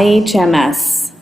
IHMS.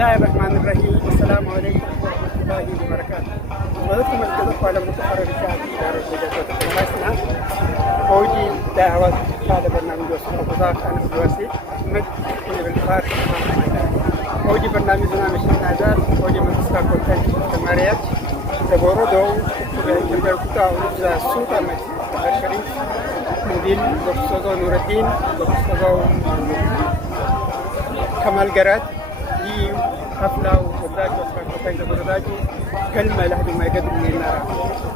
الله الرحمن الرحيم. السلام عليكم ورحمة الله وبركاته. مدرسة مسجد قلم مسبر إحمس دايهواز قلم برنامج وصول وزارة أنا بدواسي مد بالفار فوجي برنامجنا مشين نازل فوجي مدرسة كونتنت تماريات تبورو دو تبركوتا ونجزا السوطة الشريف مدير دكتور نور الدين دكتور كمال جراد حفلة وصداق وصداق وصداق كلمة لحد ما يقدر لنا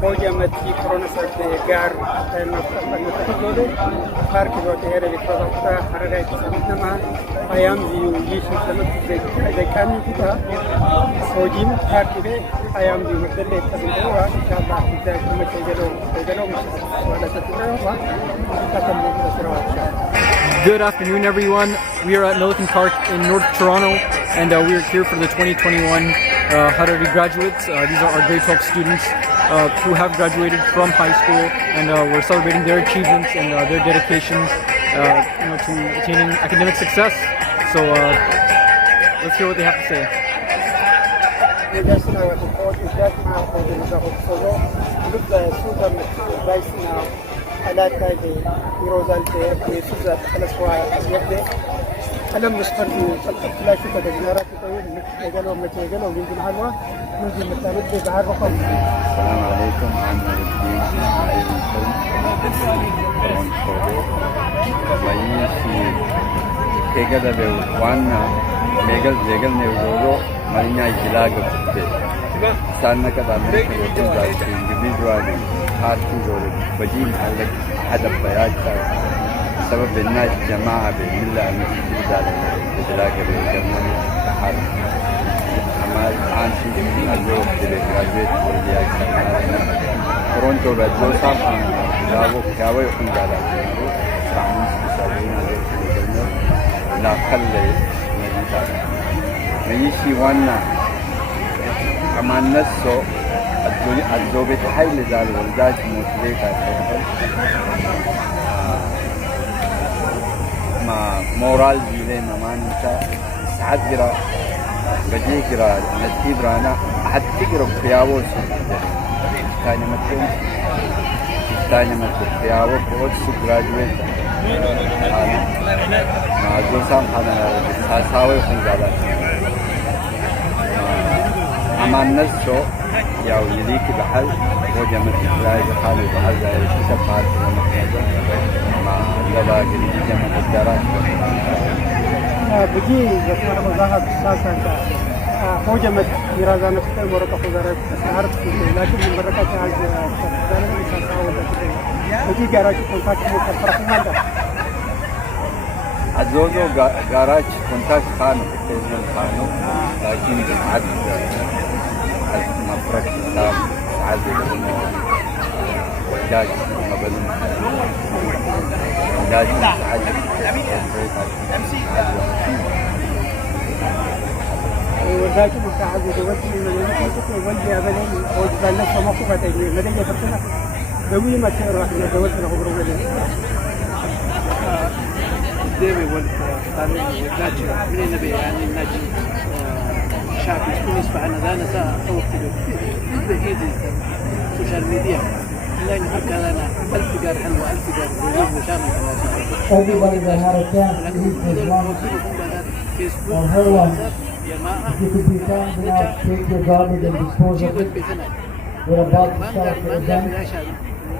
فوجة متي كورونا سرت جار المتفضل خارج وتهرب الفضاء حرارة سمتنا مع أيام زيو يشوف سمت إذا كان كذا فوجين خارج به أيام زيو مثل تبدو إن شاء الله إذا كنا تجلو مش ولا تجلو Good afternoon, everyone. We are at Milliken Park in North Toronto, and we are here for the 2021 Ḥረሪ graduates. These are our grade 12 students who have graduated from high school, and we're celebrating their achievements and their dedication to attaining academic success. So let's hear what they have to say. قلم مسበር تلاقي كده جنرات تقولوا متجلوا من الحلوة نجي متابد بحر رقم. السلام عليكم أنا الدين عايز كذا بوانا ميجل جيجل نيوزو مالينا إجلاء قبضة ساننا كذا نقول ذات individual هاتي زور بدين على هذا بياج سبب الناس جماعة بالملة مثل إجلاء قبضة حال عمل عانشي اليوم تلقاجيت ولياك تورونتو بدو صار جابو كاوي يكون جالا سامس بسابين لا خلي ميشي وانا كمان نسو الزوجة حيل زال ولدات موتليتا ما مورال جيلي ممانتا سعد جرا بجي جرا نتيب رانا حتى جرا بياو ثاني مثل بياو بوت سو graduate ما زوسام هذا ساساوي خنجالا أمان نسو ياو يليك بحل وجمت إجراء خالد بحل زي سفارة ما لبا جريدي جمت الدارات بجي زمان مزاحة ساسا وجمت إرادة نفسها مرة خزارة سعرت لكن من بركة عز سعرت ساسا بجي جراج كونتاكت مكفرة مالدا أزوجو جراج كونتاكت خانو كتير خانو لكن عد مفرق كتاب عد وداج مبلون وداج عد وداج مساعد دوتي من والدي أبدا وجبنا سماكو بتجي مدينة فتنا دوي ما تروح دوتي نخبروا ديبي ولد ناجي من النبي يعني ناجي شعب يكون يسمع عن هذا أنا سأتوقف في إيدي السوشيال ميديا لين حكى لنا 1000 قار حلوة 1000 قار ويجيبوا شامل Everybody that had a chance to eat his lunch or her lunch, if you could be kind enough, take your garbage and dispose of it. We're about to start the event.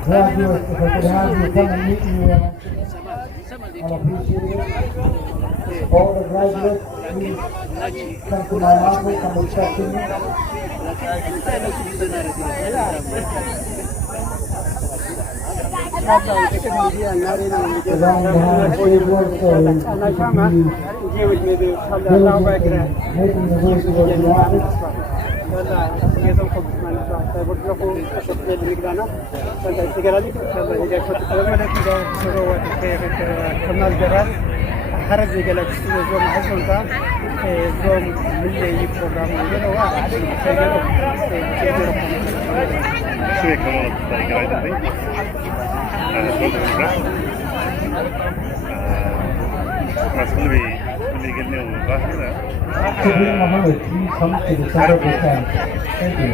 Graduates, if I could have you come and meet me, I'll appreciate it. All the graduates, please come to my office. I'm expecting you. ሐረሪ ገላክስ ዞም ሐሰንታ ዞም ምን ይፕሮግራም ነው شوية كمان الطريقة هاي تبي ما سلبي اللي قلنا وظاهرة Sabrina Mohammed, please come to the center of the stand. Thank you.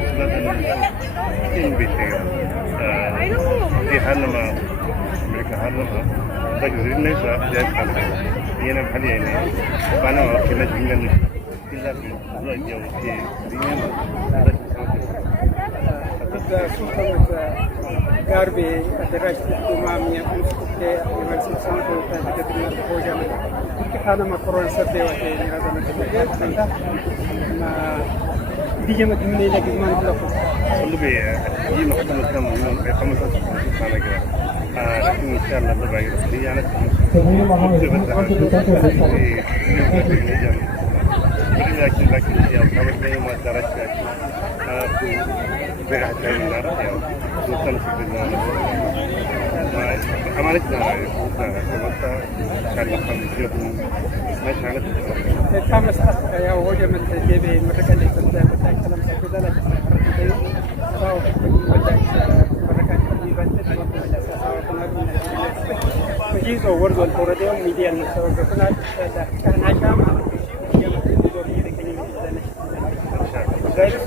لازم بيتي في حالنا أمريكا حالنا تجري ليس جاي حالنا هنا محلي يعني فأنا كنا جينا إلا في الوقت يوم في دينا سلطنة غربي درجة الأمامية مسكت يمارسون سانتو تجدنا بوجه كان ما كورونا سبب وجه هذا المجال ما بيجي من اللي كمان بلوكو سلبي يجي مختلف كم من 5 سنة كده لكن إن شاء الله تبغى هي أنا Sabrina Mohammed, please come to the center of the stand. لكن يا كمان ما درجة بقى تاني نعرف يا نوصل في النار عملتنا كمتا كان لحم يجيبون ماشي على خامس يا وجه من جيبي مركز اللي كنت كلام كذا لا أو مركز مجيز وورد والبورديوم ميديا المستوى كنا كان عشان تعمل درجة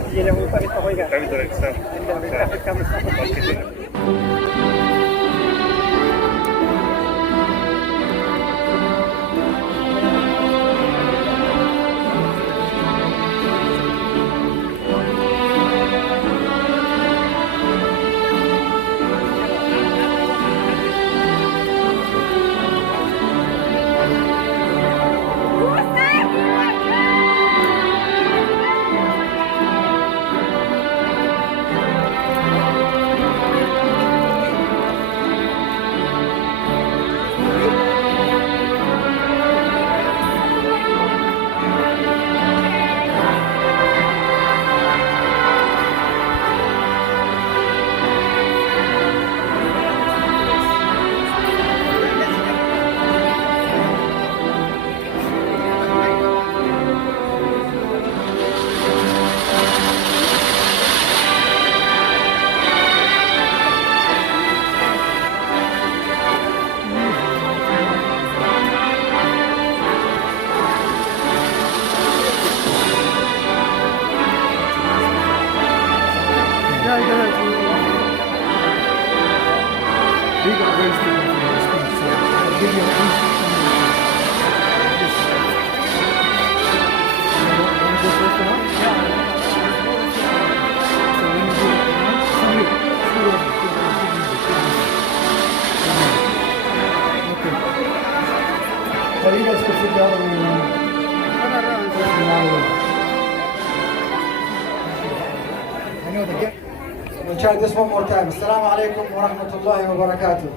We'll try this one more time. Assalamu alaikum wa rahmatullahi wa barakatuh.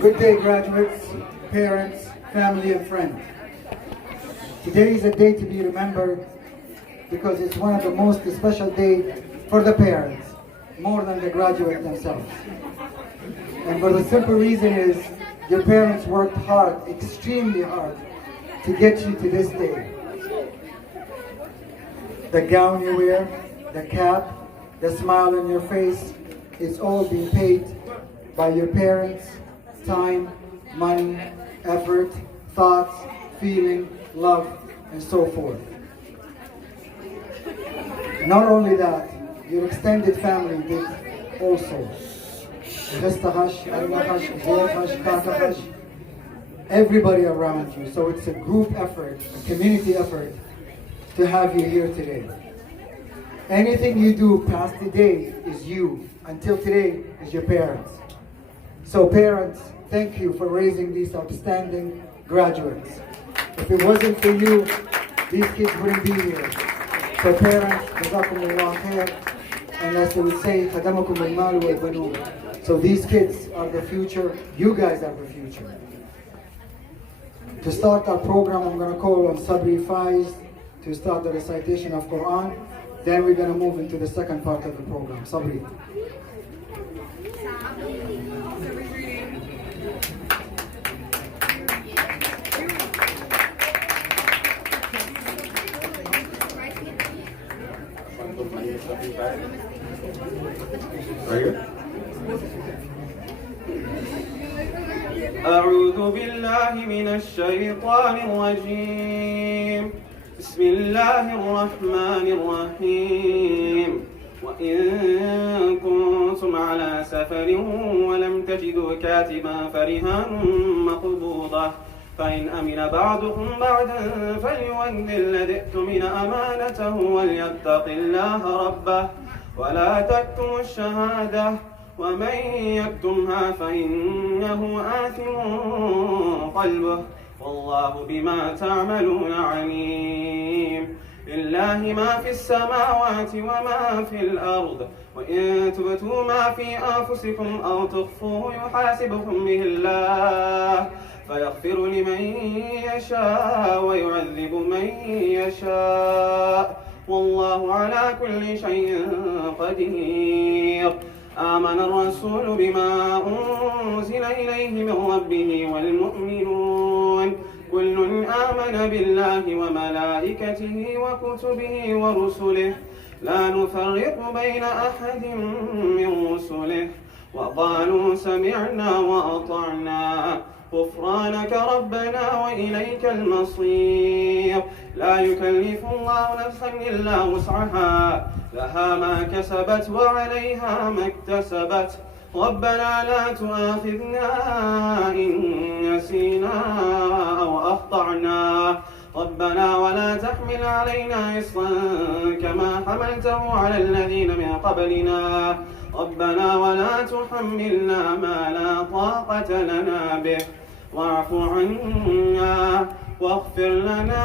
Good day, graduates, parents, family, and friends. Today is a day to be remembered because it's one of the most special days for the parents, more than the graduates themselves. And for the simple reason is your parents worked hard, extremely hard, to get you to this day. The gown you wear, the cap, the smile on your face, it's all being paid by your parents time, money, effort, thoughts, feeling, love, and so forth. Not only that, your extended family did also. Everybody around you. So it's a group effort, a community effort to have you here today. Anything you do past today is you. Until today is your parents. So parents, thank you for raising these outstanding graduates. If it wasn't for you, these kids wouldn't be here. So parents, jazakumullah khair, and as they would say, khadamakum al-mal wal-banun. So these kids are the future. You guys are the future. To start our program, I'm going to call on Sabri Faiz to start the recitation of Quran. Then we're going to move into the second part of the program. Sabri. أعوذ بالله من الشيطان الرجيم. بسم الله الرحمن الرحيم. وإن كنتم على سفر ولم تجدوا كاتبا فرهان مقبوضة فإن أمن بعضكم بعدا فليؤد الذي اؤتمن أمانته وليتق الله ربه ولا تكتموا الشهادة ومن يكتمها فإنه آثم قلبه والله بما تعملون عليم. لله ما في السماوات وما في الأرض وإن تبتوا ما في أنفسكم أو تخفوه يحاسبكم به الله فيغفر لمن يشاء ويعذب من يشاء والله على كل شيء قدير. آمن الرسول بما أنزل إليه من ربه والمؤمنون كل آمن بالله وملائكته وكتبه ورسله لا نفرق بين أحد من رسله وقالوا سمعنا وأطعنا غفرانك ربنا وإليك المصير. لا يكلف الله نفسا إلا وسعها لها ما كسبت وعليها ما اكتسبت ربنا لا تؤاخذنا إن نسينا أو أخطأنا ربنا ولا تحمل علينا إصرا كما حملته على الذين من قبلنا ربنا ولا تحملنا ما لا طاقة لنا به واعف عنا واغفر لنا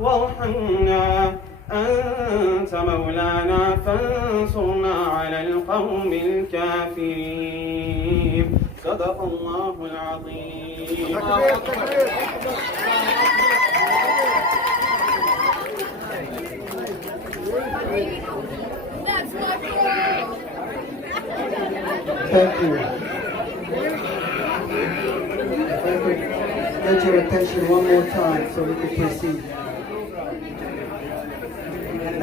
وارحمنا أنت مولانا فانصرنا على القوم الكافرين. صدق الله العظيم. Thank you. If I could get your attention one more time so we can proceed.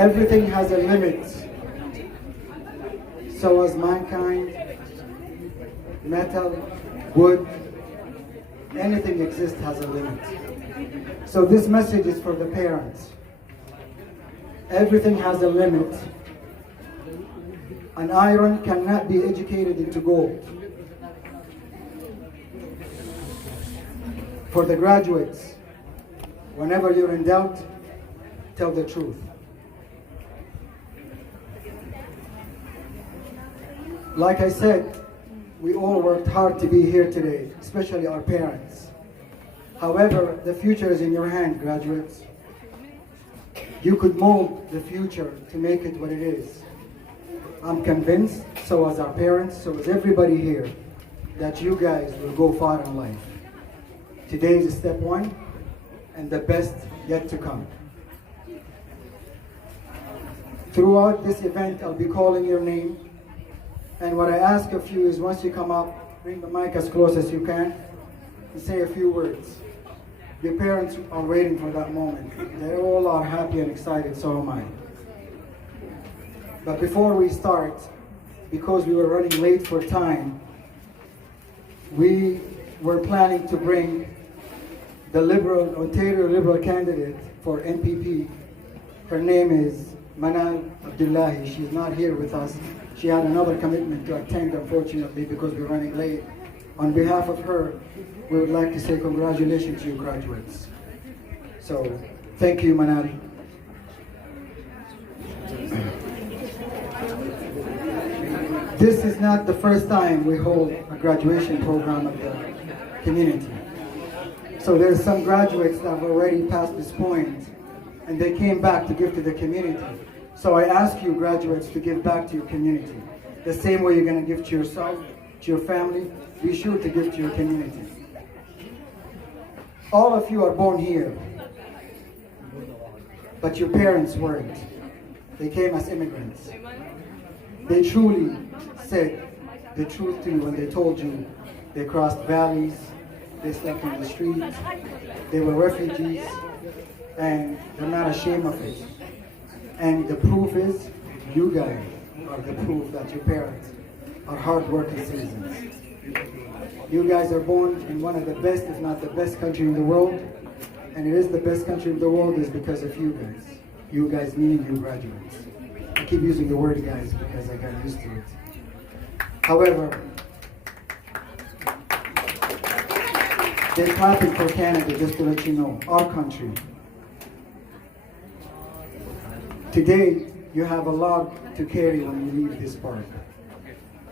Everything has a limit. So has mankind, metal, wood, anything exists has a limit. So this message is for the parents. Everything has a limit. An iron cannot be educated into gold. For the graduates, whenever you're in doubt, tell the truth. Like I said, we all worked hard to be here today, especially our parents. However, the future is in your hand, graduates. You could mold the future to make it what it is. I'm convinced, so as our parents, so as everybody here, that you guys will go far in life. Today is step one, and the best yet to come. Throughout this event, I'll be calling your name. And what I ask of you is once you come up, bring the mic as close as you can and say a few words. Your parents are waiting for that moment. They all are happy and excited, so am I. But before we start, because we were running late for time, we were planning to bring the Ontario Liberal candidate for NPP. Her name is Manal Abdullahi. She's not here with us. She had another commitment to attend, unfortunately, because we're running late. On behalf of her, we would like to say congratulations to you graduates. So, thank you, Manal. This is not the first time we hold a graduation program at the community. So there's some graduates that have already passed this point, and they came back to give to the community. So I ask you graduates to give back to your community. The same way you're going to give to yourself, to your family, be sure to give to your community. All of you are born here, but your parents weren't. They came as immigrants. They truly said the truth to you when they told you they crossed valleys, they slept in the streets, they were refugees, and they're not ashamed of it. And the proof is, you guys are the proof that your parents are hard-working citizens. You guys are born in one of the best, if not the best country in the world, and it is the best country in the world is because of you guys. You guys meaning you graduates. I keep using the word guys because I got used to it. However, they're clapping for Canada, just to let you know, our country. Today, you have a lot to carry when you leave this park.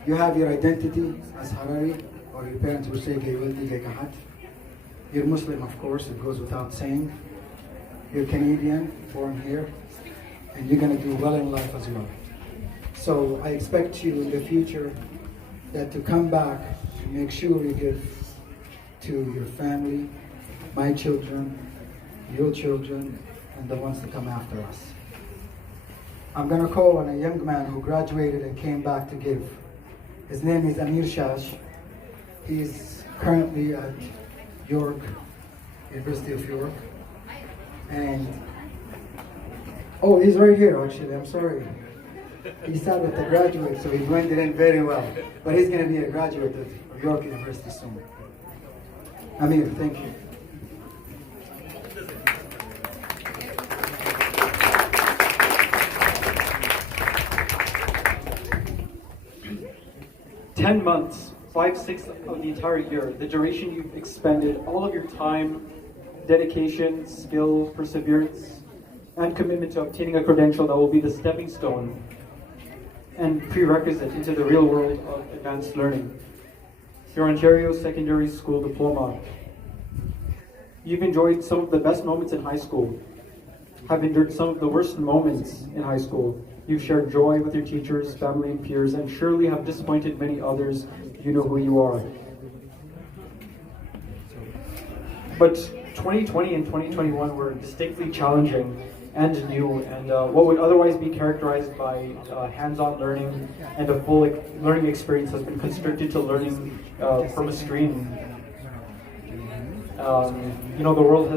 You have your identity as Harari, or your parents will say Gaywaldi Gaykahat. You're Muslim, of course, it goes without saying. You're Canadian, born here, and you're going to do well in life as well. So I expect you in the future that to come back and make sure you give to your family, my children, your children, and the ones that come after us. I'm going to call on a young man who graduated and came back to give. His name is Amir Shash. He's currently at York, University of York. And, oh, he's right here actually, I'm sorry. He sat with the graduate, so he blended in very well. But he's going to be a graduate of York University soon. Amir, thank you. "10 months, 5/6 of the entire year, the duration you've expended, all of your time, dedication, skill, perseverance, and commitment to obtaining a credential that will be the stepping stone and prerequisite into the real world of advanced learning. Your Ontario Secondary School Diploma. You've enjoyed some of the best moments in high school, have endured some of the worst moments in high school. You've shared joy with your teachers, family, and peers, and surely have disappointed many others. You know who you are. But 2020 and 2021 were distinctly challenging and new, and what would otherwise be characterized by hands-on learning and a full learning experience has been constricted to learning from a screen. You know, the world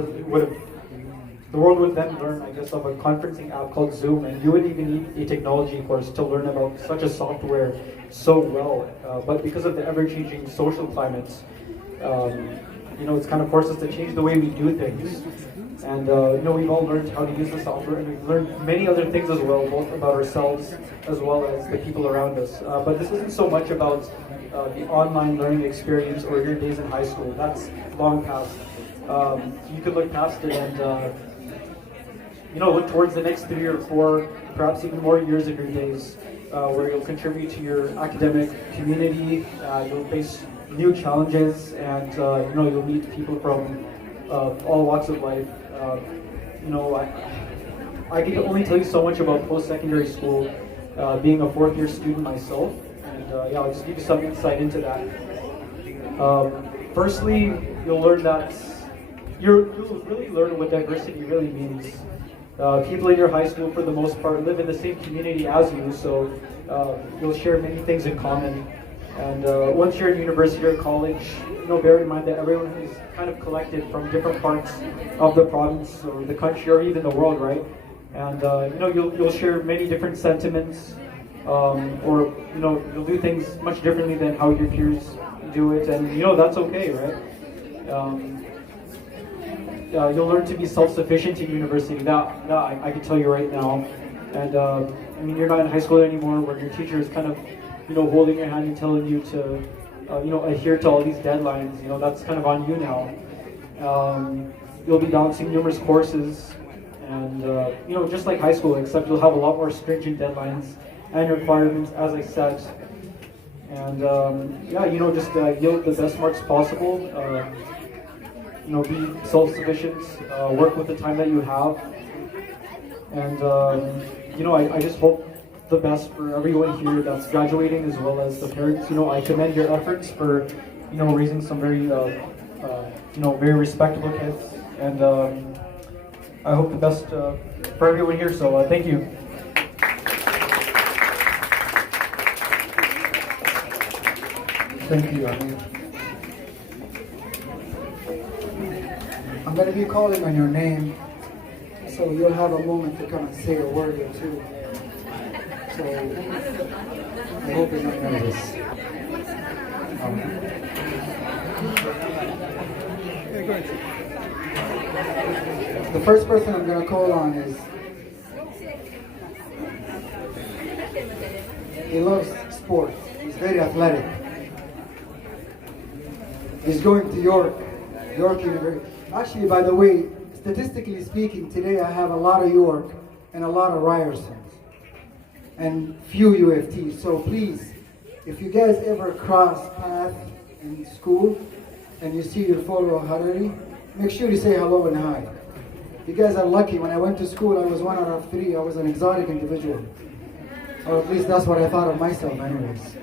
would then learn, I guess, of a conferencing app called Zoom, and you would even need a technology course to learn about such a software so well. But because of the ever-changing social climates, you know, it's kind of forced us to change the way we do things. And you know, we've all learned how to use the software, and we've learned many other things as well, both about ourselves as well as the people around us. But this isn't so much about the online learning experience or your days in high school. That's long past. You could look past it and you know, look towards the next 3 or 4, perhaps even more years of your days, where you'll contribute to your academic community. You'll face new challenges, and you know, you'll meet people from all walks of life. You know, I can only tell you so much about post-secondary school, being a 4th-year student myself, and yeah, I'll just give you some insight into that. Firstly, you'll learn that you'll really learn what diversity really means. People in your high school, for the most part, live in the same community as you, so you'll share many things in common. And once you're in university or college, you know, bear in mind that everyone is kind of collected from different parts of the province or the country or even the world, right? And you know, you'll share many different sentiments, or you know, you'll do things much differently than how your peers do it, and that's okay, right? You'll learn to be self-sufficient in university. That I can tell you right now. And I mean, you're not in high school anymore, where your teacher is kind of holding your hand and telling you to adhere to all these deadlines. That's kind of on you now. You'll be balancing numerous courses, and just like high school, except you'll have a lot more stringent deadlines and requirements, as I said. And just yield the best marks possible. Be self-sufficient. Work with the time that you have. And I just hope the best for everyone here that's graduating, as well as the parents. I commend your efforts for raising some very very respectable kids, and I hope the best for everyone here. So thank you. Thank you. I'm going to be calling on your name, so you'll have a moment to come and say a word or two. So I hope you're not nervous. The first person I'm going to call on is, he loves sports. He's very athletic. He's going to York University. Actually, by the way, statistically speaking, today I have a lot of York and a lot of Ryersons and few UFTs. So please, if you guys ever cross paths in school and you see your photo of Ḥረሪ, make sure you say hello and hi. You guys are lucky. When I went to school, I was 1 out of 3. I was an exotic individual. Or at least that's what I thought of myself anyways.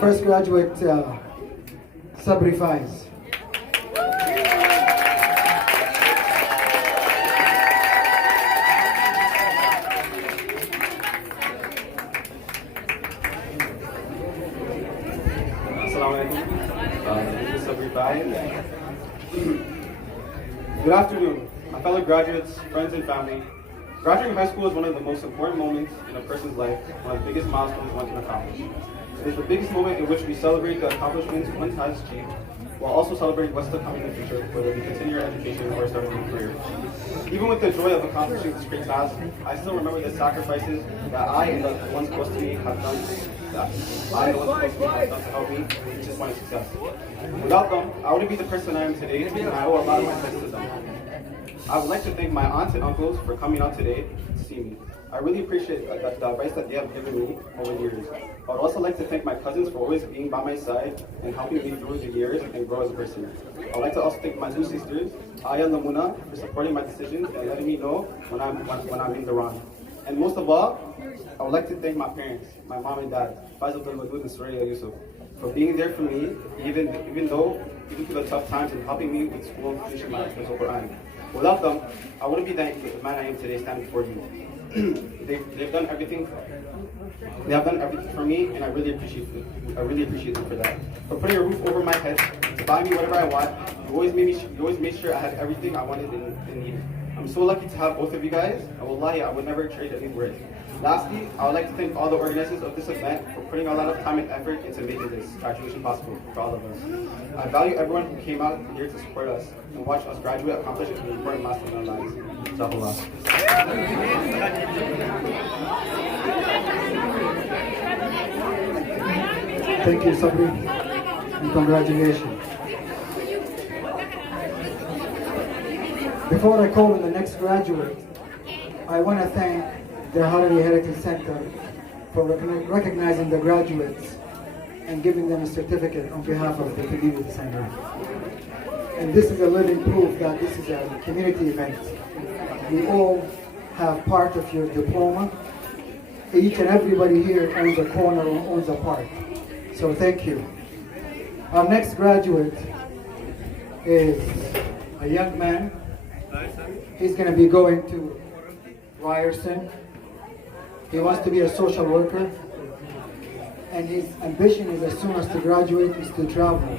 First graduate, Sabri Faiz. Good afternoon, my fellow graduates, friends, and family. Graduating high school is one of the most important moments in a person's life, one of the biggest milestones one can accomplish. It is the biggest moment in which we celebrate the accomplishments one has achieved, while also celebrating what's to come in the future, whether we continue our education or start a new career. Even with the joy of accomplishing this great task, I still remember the sacrifices that I and the ones close to me have done. To help me reach this point of success. Without them, I wouldn't be the person I am today, and I owe a lot of my thanks to them. I would like to thank my aunts and uncles for coming out today to see me. I really appreciate the advice that they have given me over the years. I would also like to thank my cousins for always being by my side and helping me through the years and grow as a person. I would like to also thank my two sisters, Aya and Lamuna, for supporting my decisions and letting me know when I'm in the wrong. And most of all, I would like to thank my parents, my mom and dad, Faisal Abdul and Surya Yusuf, for being there for me, even through the tough times and helping me with school and finishing my Quran. Without them, I wouldn't be the man I am today standing before you. They've done everything. They have done everything for me, and I really appreciate them for that. For putting a roof over my head, to buy me whatever I want. You always made sure I had everything I wanted and needed. I'm so lucky to have both of you guys, and wallahi, I would never trade any words. Lastly, I would like to thank all the organizers of this event for putting a lot of time and effort into making this graduation possible for all of us. I value everyone who came out here to support us and watch us graduate accomplish an important milestone in our lives. Jazakallah. Thank you, Sabri, and congratulations. Before I call on the next graduate, I want to thank the Ḥረሪ Heritage Center for recognizing the graduates and giving them a certificate on behalf of the community center. And this is a living proof that this is a community event. We all have part of your diploma. Each and everybody here owns a corner or owns a part. So thank you. Our next graduate is a young man. He's going to be going to Ryerson. He wants to be a social worker. And his ambition is, as soon as to graduate, is to travel.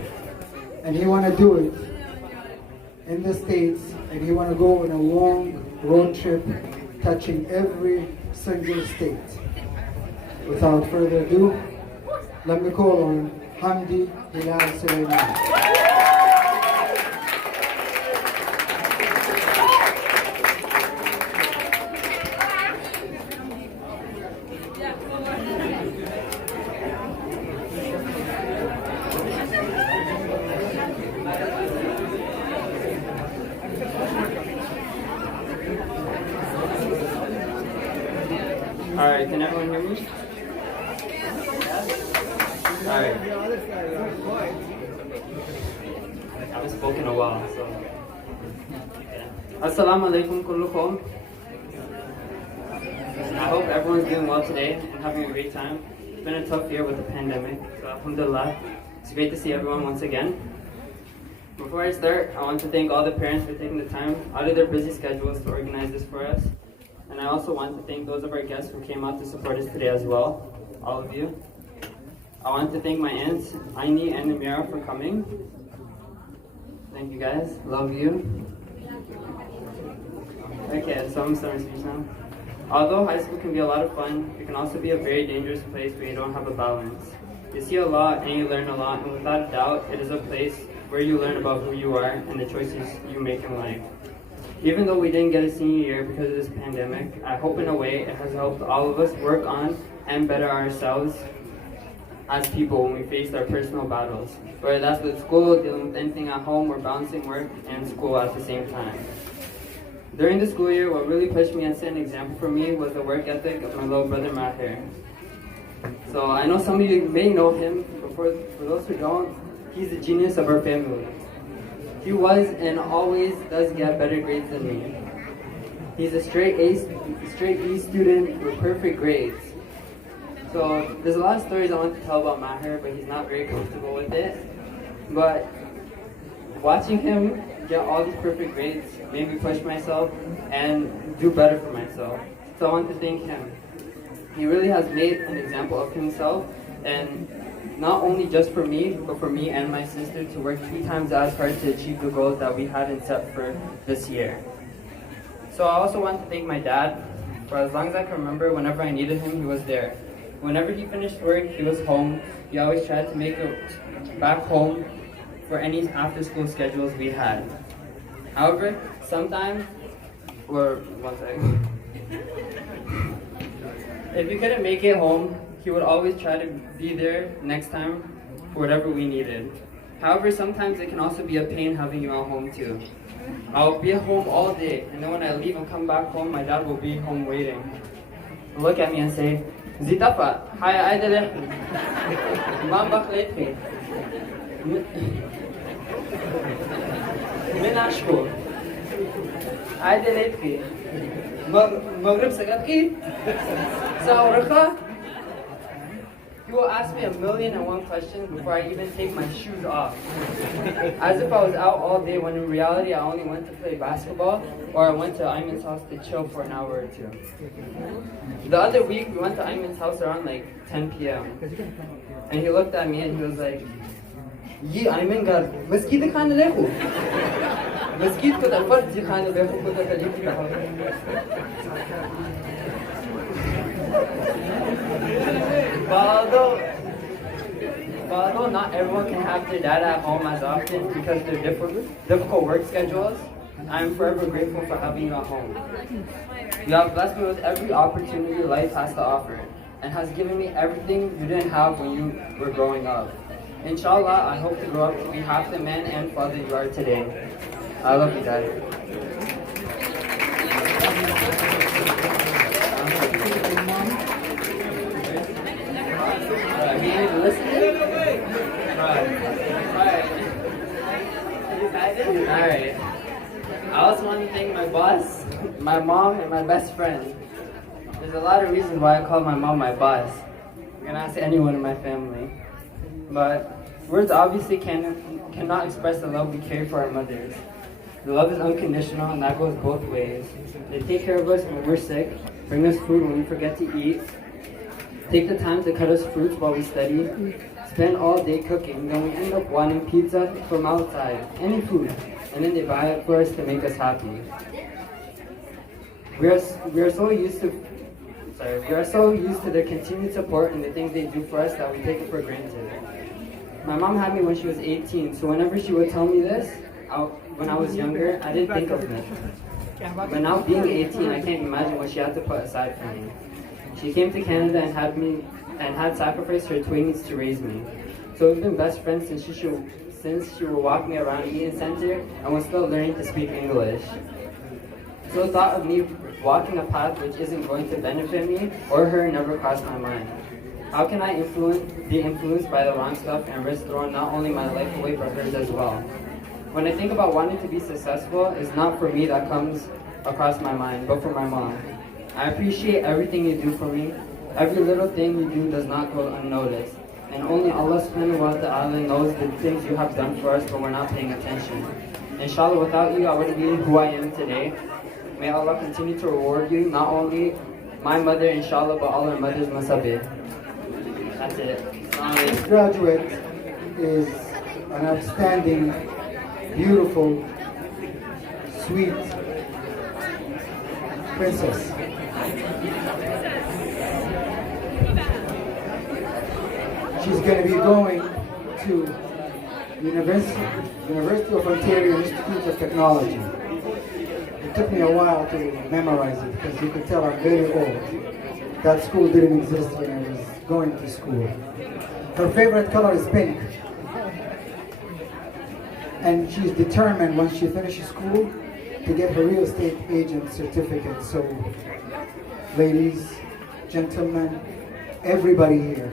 And he want to do it in the States, and he want to go on a long road trip touching every single state. Without further ado, Let me call on Hamdi Hilal Suleiman. Alright, can everyone hear me? Alright. I haven't spoken in a while, so. Assalamu alaikum kullukum. I hope everyone's doing well today and having a great time. It's been a tough year with the pandemic, so alhamdulillah. It's great to see everyone once again. Before I start, I want to thank all the parents for taking the time out of their busy schedules to organize this for us. And I also want to thank those of our guests who came out to support us today as well, all of you. I want to thank my aunts, Aini and Amira, for coming. Thank you guys, love you. Okay, so I'm starting to speak now. Although high school can be a lot of fun, it can also be a very dangerous place where you don't have a balance. You see a lot and you learn a lot, and without a doubt, it is a place where you learn about who you are and the choices you make in life. Even though we didn't get a senior year because of this pandemic, I hope in a way it has helped all of us work on and better ourselves as people when we face our personal battles. Whether that's with school, dealing with anything at home, or balancing work and school at the same time. During the school year, what really pushed me and set an example for me was the work ethic of my little brother Maher. So I know some of you may know him, but for those who don't, he's the genius of our family. He was and always does get better grades than me. He's a straight E student with perfect grades. So there's a lot of stories I want to tell about Maher, but he's not very comfortable with it. But watching him get all these perfect grades made me push myself and do better for myself. So I want to thank him. He really has made an example of himself, and not only just for me, but for me and my sister to work 3 times as hard to achieve the goals that we had in set for this year. So I also want to thank my dad. For as long as I can remember, whenever I needed him, he was there. Whenever he finished work, he was home. He always tried to make it back home for any after-school schedules we had. However, sometimes, if he couldn't make it home, he would always try to be there next time for whatever we needed. However, sometimes it can also be a pain having you at home too. I'll be at home all day, and then when I leave and come back home, my dad will be home waiting. He'll look at me and say, Zitafa, hi Aidele, Mamba Kletri, Minashko, Aideletri, Maghrib Sagatki, Sauraka. He will ask me 1,000,001 questions before I even take my shoes off. As if I was out all day, when in reality I only went to play basketball, or I went to Ayman's house to chill for an hour or 2. The other week we went to Ayman's house around like 10 p.m. And he looked at me and he was like, Ye Ayman gar, masjid khane lekho. Masjid ko dar fard ji khane lekho ko da kali ki kaha. Although not everyone can have their dad at home as often because of their difficult work schedules, I am forever grateful for having you at home. You have blessed me with every opportunity life has to offer, and has given me everything you didn't have when you were growing up. Inshallah, I hope to grow up to be half the man and father you are today. I love you, Dad. Alright. I also want to thank my boss, my mom, and my best friend. There's a lot of reasons why I call my mom my boss. You can ask anyone in my family. But words obviously cannot express the love we carry for our mothers. The love is unconditional, and that goes both ways. They take care of us when we're sick, bring us food when we forget to eat, take the time to cut us fruits while we study, spend all day cooking, then we end up wanting pizza from outside, any food, and then they buy it for us to make us happy. We are so used to We are so used to their continued support and the things they do for us that we take it for granted. My mom had me when she was 18, so whenever she would tell me this, when I was younger, I didn't think of it. But now being 18, I can't imagine what she had to put aside for me. She came to Canada and had sacrificed her twins to raise me. So we've been best friends since she would walk me around Eaton Center and was still learning to speak English. So the thought of me walking a path which isn't going to benefit me or her never crossed my mind. How can I be influenced by the wrong stuff and risk throwing not only my life away but hers as well? When I think about wanting to be successful, it's not for me that comes across my mind, but for my mom. I appreciate everything you do for me. Every little thing you do does not go unnoticed. And only Allah subhanahu wa ta'ala knows the things you have done for us, but we're not paying attention. Inshallah, without you, I wouldn't be who I am today. May Allah continue to reward you, not only my mother, inshallah, but all our mothers, masabih. That's it. This graduate is an outstanding, beautiful, sweet princess. She's going to be going to University of Ontario Institute of Technology. It took me a while to memorize it because you could tell I'm very old. That school didn't exist when I was going to school. Her favorite color is pink. And she's determined once she finishes school to get her real estate agent certificate. So, ladies, gentlemen, everybody here,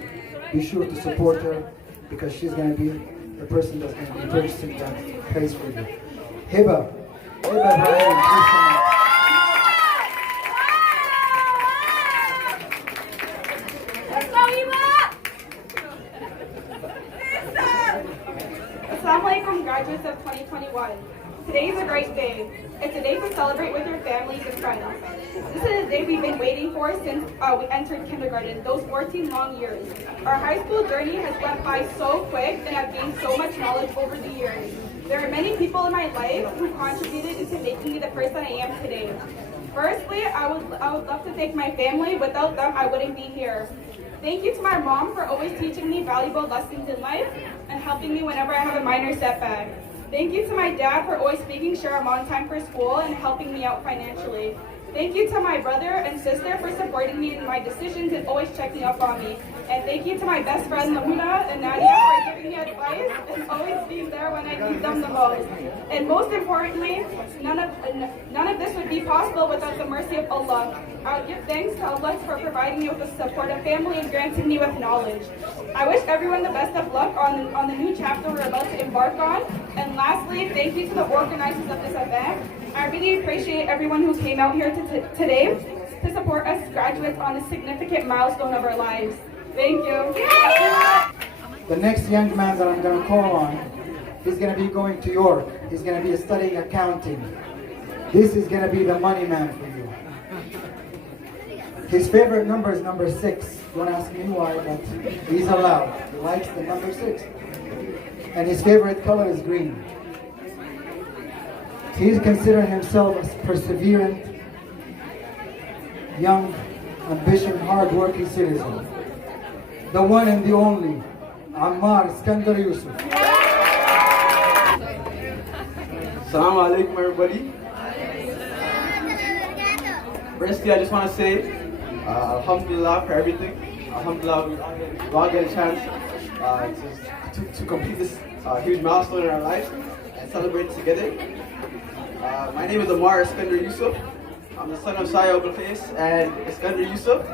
be sure to support her because she's going to be the person that's going to be purchasing that place for you. Hiba, Brian, please come up. Assalamu alaikum, graduates of 2021. Today is a great day. It's a day to celebrate with your families and friends. This is a day we've been waiting for since we entered kindergarten, those 14 long years. Our high school journey has went by so quick and I've gained so much knowledge over the years. There are many people in my life who contributed into making me the person I am today. Firstly, I would love to thank my family. Without them, I wouldn't be here. Thank you to my mom for always teaching me valuable lessons in life and helping me whenever I have a minor setback. Thank you to my dad for always making sure I'm on time for school and helping me out financially. Thank you to my brother and sister for supporting me in my decisions and always checking up on me. And thank you to my best friends Namuna and Nadia for giving me advice and always being there when I need them the most. And most importantly, none of this would be possible without the mercy of Allah. I would give thanks to Allah for providing me with a supportive family and granting me with knowledge. I wish everyone the best of luck on the new chapter we're about to embark on. And lastly, thank you to the organizers of this event. I really appreciate everyone who came out here today to support us graduates on a significant milestone of our lives. Thank you. The next young man that I'm going to call on, he's going to be going to York. He's going to be studying accounting. This is going to be the money man for you. His favorite number is number 6. Don't ask me why, but he's allowed. He likes the number 6. And his favorite color is green. He's considering himself a perseverant, young, ambitious, hard-working citizen. The one and the only, Ammar Iskandar Yusuf. Assalamu alaikum, everybody. Firstly, I just want to say Alhamdulillah for everything. Alhamdulillah, we all get a chance to complete this huge milestone in our lives and celebrate it together. My name is Ammar Iskandar Yusuf. I'm the son of Saya Abul Qais and Iskandar Yusuf.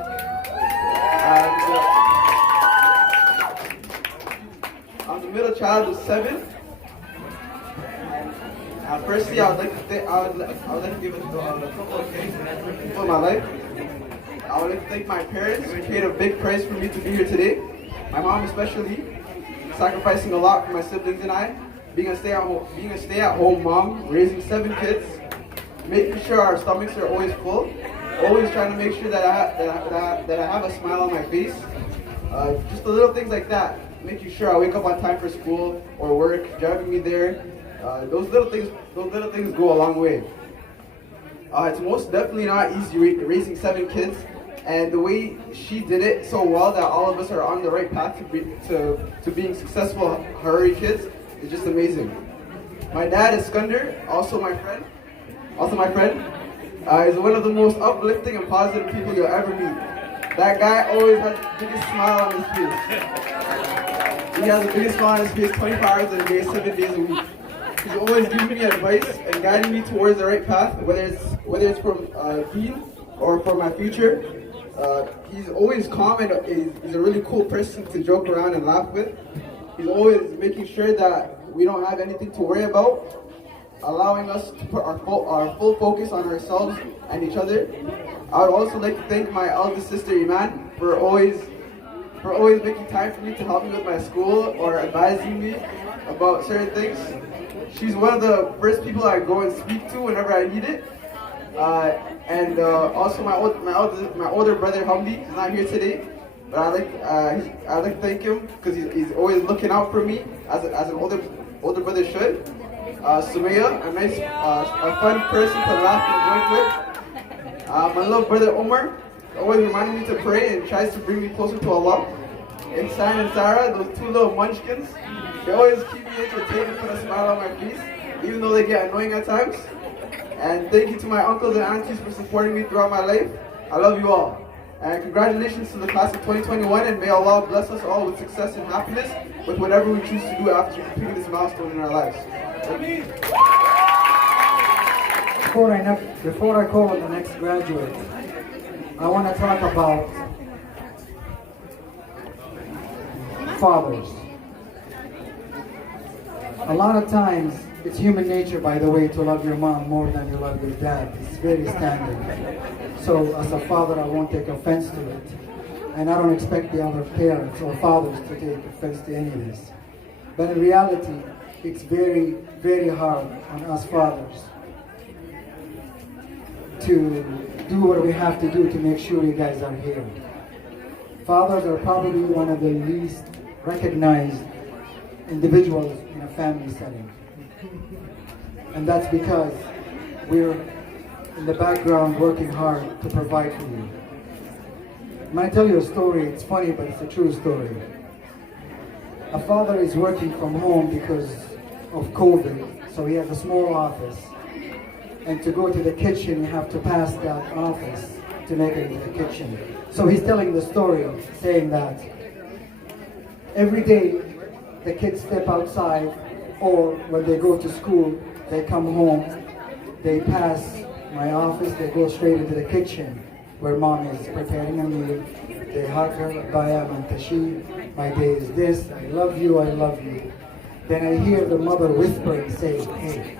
I'm the middle child of 7. Firstly, I would like to give a couple of things for my life. I would like to thank my parents who paid a big price for me to be here today. My mom especially, sacrificing a lot for my siblings and I, being a stay-at-home mom, raising 7 kids, making sure our stomachs are always full, always trying to make sure that I have a smile on my face. Just the little things like that, making sure I wake up on time for school or work, driving me there. Those little things go a long way. It's most definitely not easy raising 7 kids, And the way she did it so well that all of us are on the right path to being successful Harari kids is just amazing. My dad is Skander, also my friend, is one of the most uplifting and positive people you'll ever meet. That guy always has the biggest smile on his face. He has the biggest smile on his face 24 hours a day, 7 days a week. He's always giving me advice and guiding me towards the right path, whether it's from Deen or for my future. He's always calm and he's a really cool person to joke around and laugh with. He's always making sure that we don't have anything to worry about, allowing us to put our full focus on ourselves and each other. I would also like to thank my eldest sister Iman for always making time for me to help me with my school or advising me about certain things. She's one of the first people I go and speak to whenever I need it. Also my older brother Hamdi, he's not here today, but I'd like to thank him because he's always looking out for me as an older brother should. Sumaya, a fun person to laugh and joke with. My little brother Omar, always reminding me to pray and tries to bring me closer to Allah. And San and Sarah, those two little munchkins, they always keep me entertained and put a smile on my face, even though they get annoying at times. And thank you to my uncles and aunties for supporting me throughout my life. I love you all. And congratulations to the class of 2021, and may Allah bless us all with success and happiness with whatever we choose to do after completing this milestone in our lives. Before I call on the next graduate, I want to talk about fathers. A lot of times, it's human nature, by the way, to love your mom more than you love your dad. It's very standard. So as a father, I won't take offense to it. And I don't expect the other parents or fathers to take offense to any of this. But in reality, it's very, very hard on us fathers to do what we have to do to make sure you guys are here. Fathers are probably one of the least recognized individuals in a family setting. And that's because we're in the background working hard to provide for you. I'm going to tell you a story. It's funny, but it's a true story. A father is working from home because of COVID, so he has a small office. And to go to the kitchen, you have to pass that office to make it into the kitchen. So he's telling the story, saying that every day the kids step outside, or when they go to school, they come home, they pass my office, they go straight into the kitchen where mom is preparing a meal. They hug her, Baya Mantashi, my day is this, I love you, I love you. Then I hear the mother whispering, saying, hey,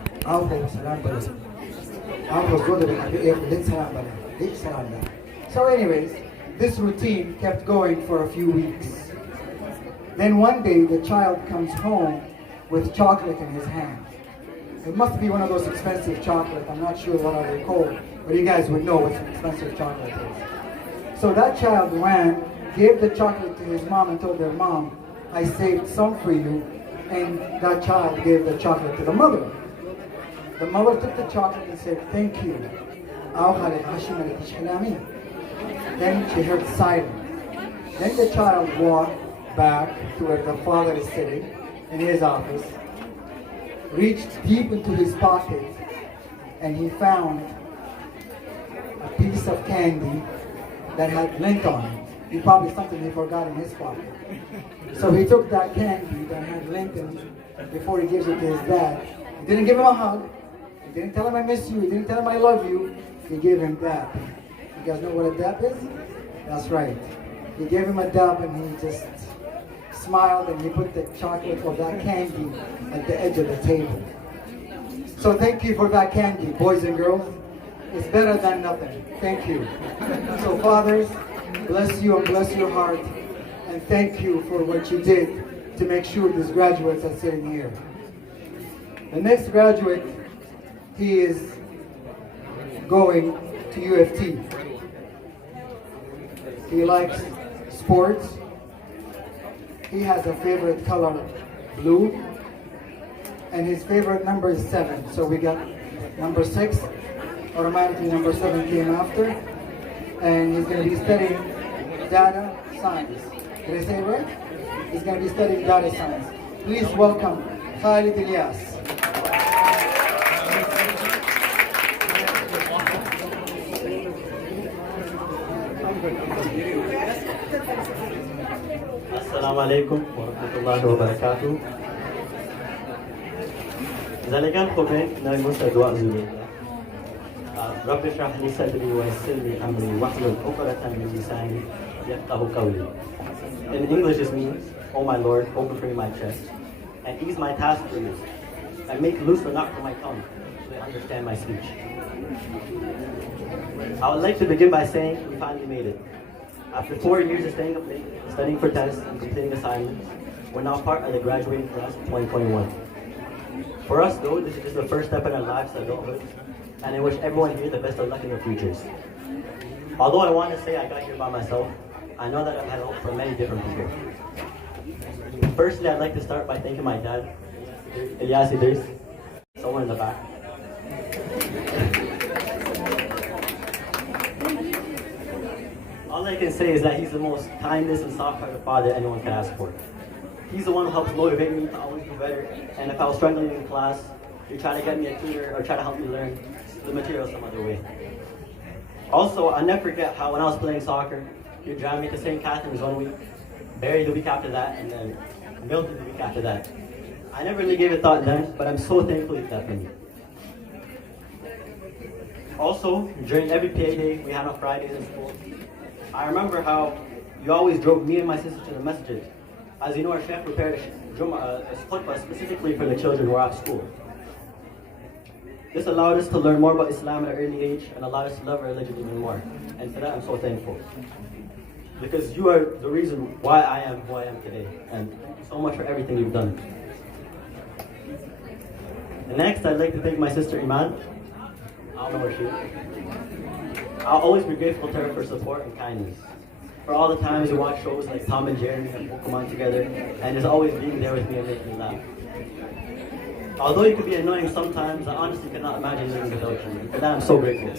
so anyways, this routine kept going for a few weeks. Then one day the child comes home with chocolate in his hand. It must be one of those expensive chocolate. I'm not sure what are they called, but you guys would know what expensive chocolate is. So that child ran, gave the chocolate to his mom and told their mom, I saved some for you, and that child gave the chocolate to the mother. The mother took the chocolate and said, thank you. Then she heard silence. Then the child walked back to where the father is sitting in his office, reached deep into his pocket, and he found a piece of candy that had lint on it. He probably something he forgot in his pocket. So he took that candy that had lint in it before he gives it to his dad. He didn't give him a hug. He didn't tell him I miss you. He didn't tell him I love you. He gave him dap. You guys know what a dap is? That's right. He gave him a dap and he just smiled and he put the chocolate or that candy at the edge of the table. So thank you for that candy, boys and girls. It's better than nothing. Thank you. So fathers, bless you and bless your heart, and thank you for what you did to make sure these graduates are sitting here. The next graduate, he is going to UFT. He likes sports. He has a favorite color, blue, and his favorite number is 7. So we got number 6, automatically number 7 came after. and he's going to be studying data science. Did I say it right? He's going to be studying data science. Please welcome Khalid Ilyas. السلام عليكم ورحمة الله وبركاته. زلقان خبين نايموس أدواء زولي. رب اشرح لي صدري ويسر لي أمري واحلل عقدة من لساني يفقهوا قولي. In English this means, O my Lord, open for me my chest, and ease my task for you, and make loose the knot for my tongue, so they understand my speech. I would like to begin by saying we finally made it. After 4 years of staying up late, studying for tests, and completing assignments, we're now part of the graduating class of 2021. For us though, this is just the first step in our lives to adulthood, and I wish everyone here the best of luck in their futures. Although I want to say I got here by myself, I know that I've had hope for many different people. Firstly, I'd like to start by thanking my dad, Ilyas Idris, someone in the back. All I can say is that he's the most kindest and soft-hearted father anyone can ask for. He's the one who helps motivate me to always do better, and if I was struggling in class, he'd try to get me a tutor or try to help me learn the material some other way. Also, I'll never forget how when I was playing soccer, he'd drive me to St. Catharines 1 week, Barry the week after that, and then Milton the week after that. I never really gave it thought then, but I'm so thankful he did that for me. Also, during every PA day we had on Fridays in school, I remember how you always drove me and my sister to the masjid. As you know, our chef prepared a khutbah specifically for the children who are at school. This allowed us to learn more about Islam at an early age and allowed us to love our religion even more. And for that, I'm so thankful. Because you are the reason why I am who I am today. And thank you so much for everything you've done. And next, I'd like to thank my sister Iman. I don't know where she is. I'll always be grateful to her for support and kindness. For all the times we watch shows like Tom and Jerry and Pokemon together, and just always being there with me and making me laugh. Although you could be annoying sometimes, I honestly could not imagine living without you. For that, I'm so grateful.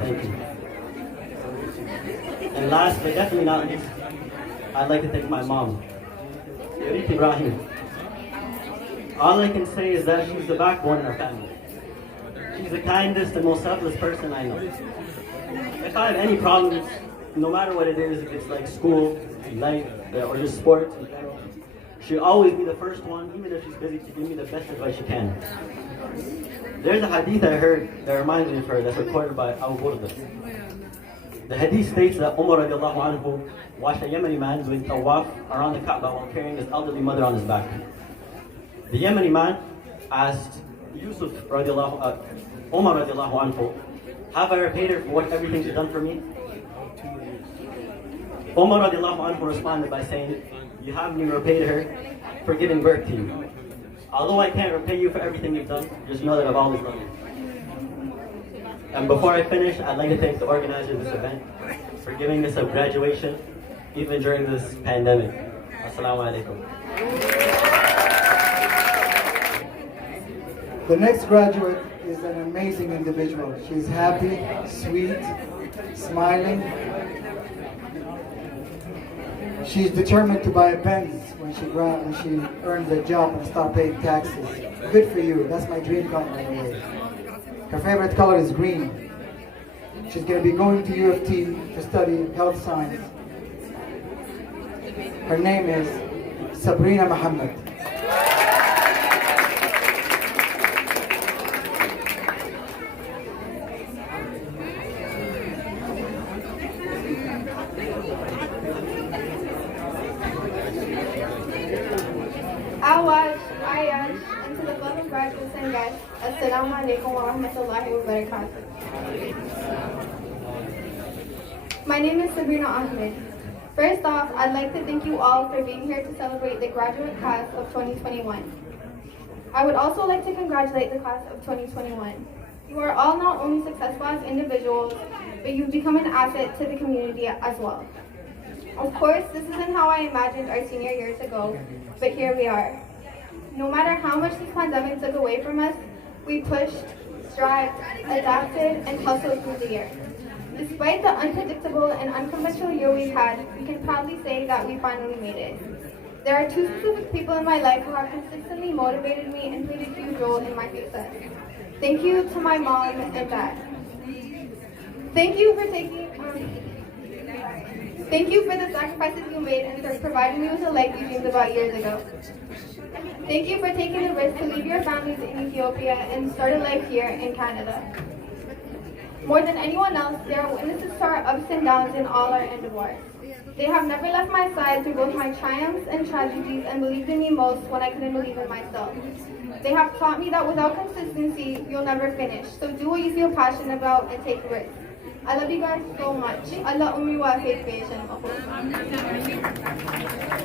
Thank you. And last, but definitely not least, I'd like to thank my mom, Yarit Ibrahim. All I can say is that she's the backbone in our family. She's the kindest and most selfless person I know. If I have any problems, no matter what it is, if it's like school, life, or just sports in general, she'll always be the first one, even if she's busy, to give me the best advice she can. There's a hadith I heard that reminds me of her that's recorded by Abu Burda. The hadith states that Umar radiallahu anhu watched a Yemeni man doing tawaf around the Kaaba while carrying his elderly mother on his back. The Yemeni man asked Yusuf radiallahu Umar radiallahu anhu, have I repaid her for what everything she's done for me? Umar radiallahu anhu responded by saying, you haven't even repaid her for giving birth to you. Although I can't repay you for everything you've done, just know that I've always loved you. And before I finish, I'd like to thank the organizers of this event for giving us a graduation, even during this pandemic. Assalamu alaikum. The next graduate is an amazing individual. She's happy, sweet, smiling. She's determined to buy a Benz when she earns a job and stop paying taxes. Good for you. That's my dream come true. Her favorite color is green. She's going to be going to U of T to study health science. Her name is Sabrina Muhammad. And to the fellow graduates and guests, Assalamu alaikum wa rahmatullahi wa barakatuh. My name is Sabrina Ahmed. First off, I'd like to thank you all for being here to celebrate the graduate class of 2021. I would also like to congratulate the class of 2021. You are all not only successful as individuals, but you've become an asset to the community as well. Of course, this isn't how I imagined our senior year to go, but here we are. No matter how much this pandemic took away from us, we pushed, strived, adapted, and hustled through the year. Despite the unpredictable and unconventional year we've had, we can proudly say that we finally made it. There are two specific people in my life who have consistently motivated me and played a huge role in my success. Thank you to my mom and dad. Thank you for the sacrifices you made and for providing me with a life you dreamed about years ago. Thank you for taking the risk to leave your families in Ethiopia and start a life here in Canada. More than anyone else, they are witnesses to our ups and downs in all our endeavors. They have never left my side through both my triumphs and tragedies and believed in me most when I couldn't believe in myself. They have taught me that without consistency, you'll never finish. So do what you feel passionate about and take risks. I love you guys so much. Allah ummi wa creation.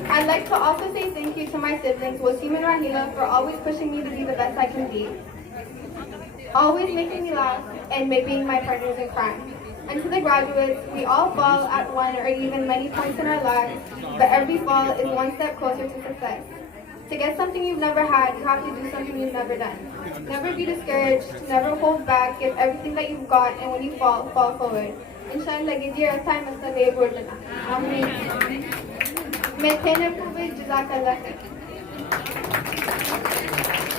I'd like to also say thank you to my siblings, Wasim and Rahila, for always pushing me to be the best I can be. Always making me laugh and being my partners in crime. And to the graduates, we all fall at one or even many points in our lives, but every fall is one step closer to success. To get something you've never had, you have to do something you've never done. Never be discouraged, never hold back, give everything that you've got, and when you fall forward. Inshallah, give your time as the way word. Amen.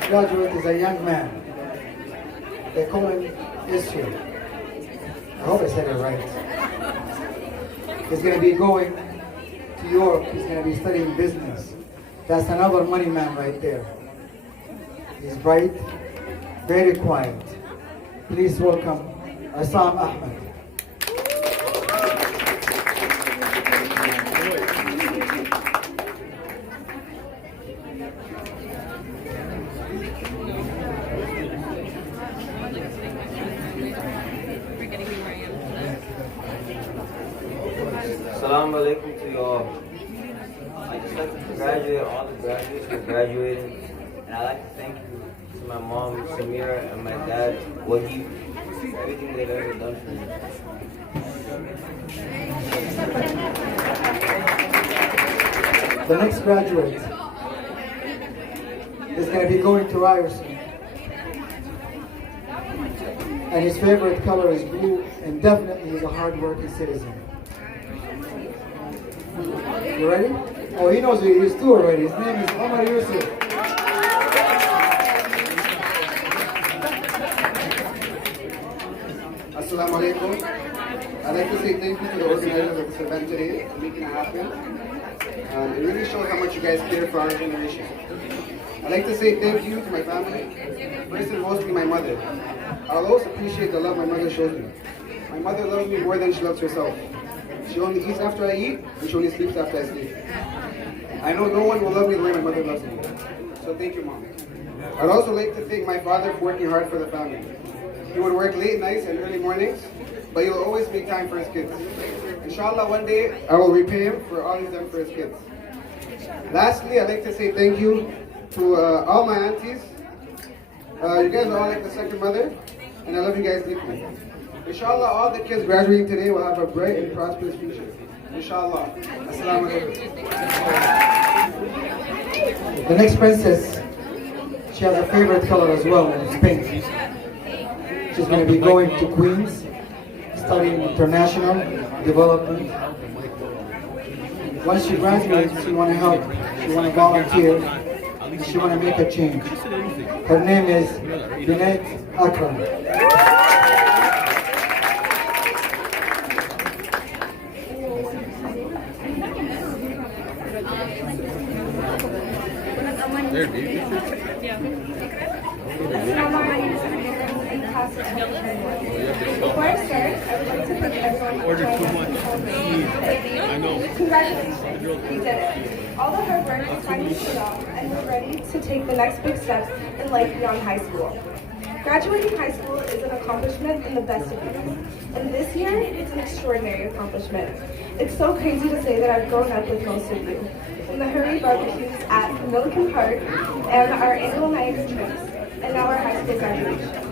Graduate is a young man. They call him Issu. I hope I said it right. He's going to be going to Europe. He's going to be studying business. That's another money man right there. He's bright, very quiet. Please welcome Assam Ahmed. Assalamu alaikum to you all. I'd just like to congratulate all the graduates who graduated, and I'd like to thank you to my mom, Samira, and my dad, Wahid, for everything they've ever done for me. The next graduate is going to be going to Ryerson. And his favorite color is blue, and definitely he's a hard-working citizen. You ready? Oh, he knows who he is too already. His name is Omar Yusuf. Assalamu alaikum. I'd like to say thank you to the organizers of this event today for making it happen. It really shows how much you guys care for our generation. I'd like to say thank you to my family, first and mostly my mother. I'll always appreciate the love my mother shows me. My mother loves me more than she loves herself. She only eats after I eat, and she only sleeps after I sleep. I know no one will love me the way my mother loves me. So thank you, Mom. I'd also like to thank my father for working hard for the family. He would work late nights and early mornings, but he will always make time for his kids. Inshallah, one day, I will repay him for all he's done for his kids. Lastly, I'd like to say thank you to all my aunties. You guys are all like the second mother, and I love you guys deeply. Inshallah, all the kids graduating today will have a bright and prosperous future. Inshallah. Assalamu alaikum. The next princess, she has a favorite color as well, it's pink. She's going to be going to Queens, studying international development. Once she graduates, she want to help, she want to volunteer, and she want to make a change. Her name is Binet Akram. Before I start, I would like to thank everyone for Order too much. I know. Congratulations, we did it. All the hard work is finally paid off, and we're ready to take the next big steps in life beyond high school. Graduating high school is an accomplishment in the best of ways. And this year, it's an extraordinary accomplishment. It's so crazy to say that I've grown up with most of you. From the Ḥurri barbecues at Milliken Park and our annual Niagara trips, and now our high school graduation.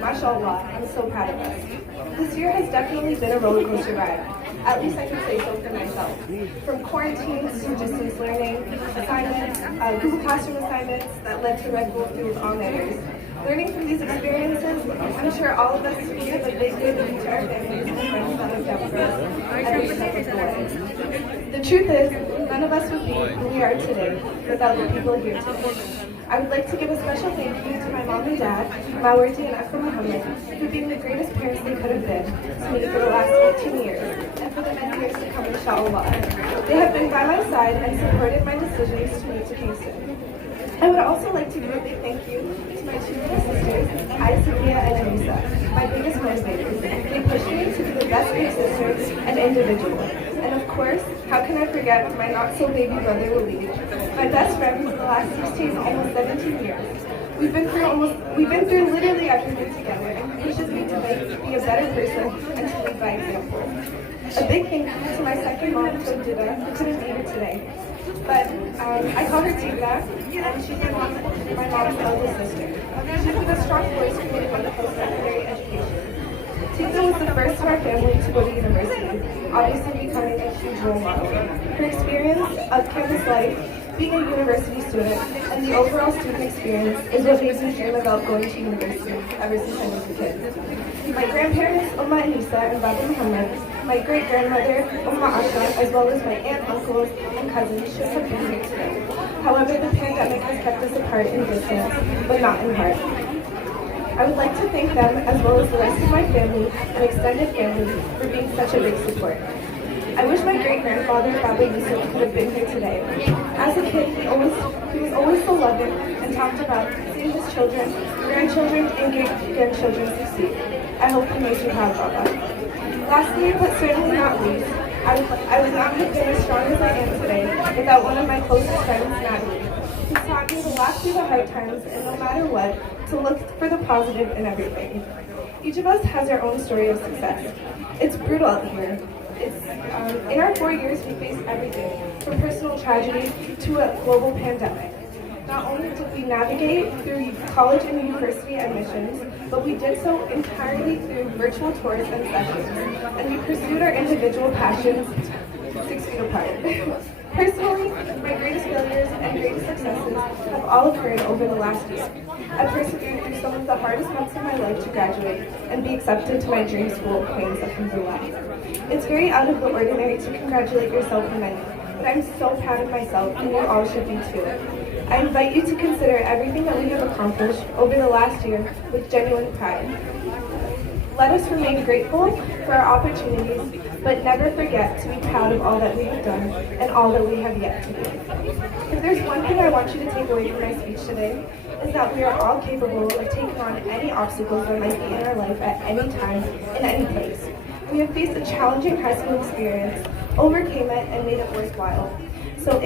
MashaAllah, I'm so proud of us. This year has definitely been a roller coaster ride. At least I can say so for myself. From quarantines to distance learning, assignments, Google Classroom assignments that led to Red Bull through all-nighters. Learning from these experiences, I'm sure all of us feel that they did to our families and friends that have dealt with us every step of the way. The truth is, none of us would be who we are today without the people here today. I would like to give a special thank you to my mom and dad, Mawarti and Akram Muhammad, for being the greatest parents they could have been to me for the last 18 years, and for the many years to come, inshallah. They have been by my side and supported my decisions to move to Kingston. I would also like to give a big thank you to my two big sisters, Sophia and Anisa, my biggest motivators. They pushed me to be the best big sister and individual. And of course, how can I forget my not-so-baby brother, Walid, my best friend for the last 16, almost 17 years. We've been through literally everything together, and he pushes me to be a better person and to lead by example. A big thank you to my second mom, Todida, who couldn't be here today. But I call her Tigla, and she's my mom's eldest sister. She's been a strong voice for me to go to post-secondary education. Tigla was the first in our family to go to university, obviously becoming a huge role model. Her experience of campus life, being a university student, and the overall student experience is what makes me dream about going to university ever since I was a kid. My grandparents, Umma Anisa and Baba Muhammad, my great-grandmother, Umma Asha, as well as my aunt, uncles, and cousins should have been here today. However, the pandemic has kept us apart in distance, but not in heart. I would like to thank them, as well as the rest of my family and extended family, for being such a big support. I wish my great-grandfather, Baba Yusuf, could have been here today. As a kid, he was always so loving and talked about seeing his children, grandchildren, and great-grandchildren succeed. I hope he made you proud, Baba. Lastly, but certainly not least, I would not have been as strong as I am today without one of my closest friends, Natalie, who taught me to laugh through the hard times and no matter what, to look for the positive in everything. Each of us has our own story of success. It's brutal out here. In our 4 years, we faced everything, from personal tragedy to a global pandemic. Not only did we navigate through college and university admissions, but we did so entirely through virtual tours and sessions, and we pursued our individual passions 6 feet apart. Personally, my greatest failures and greatest successes have all occurred over the last year. I persevered through some of the hardest months of my life to graduate and be accepted to my dream school, Queens, Alhamdulillah. It's very out of the ordinary to congratulate yourself for many, but I'm so proud of myself, and you all should be too. I invite you to consider everything that we have accomplished over the last year with genuine pride. Let us remain grateful for our opportunities, but never forget to be proud of all that we have done and all that we have yet to do. If there's one thing I want you to take away from my speech today, is that we are all capable of taking on any obstacles that might be in our life at any time, in any place. We have faced a challenging high school experience, overcame it, and made it worthwhile. So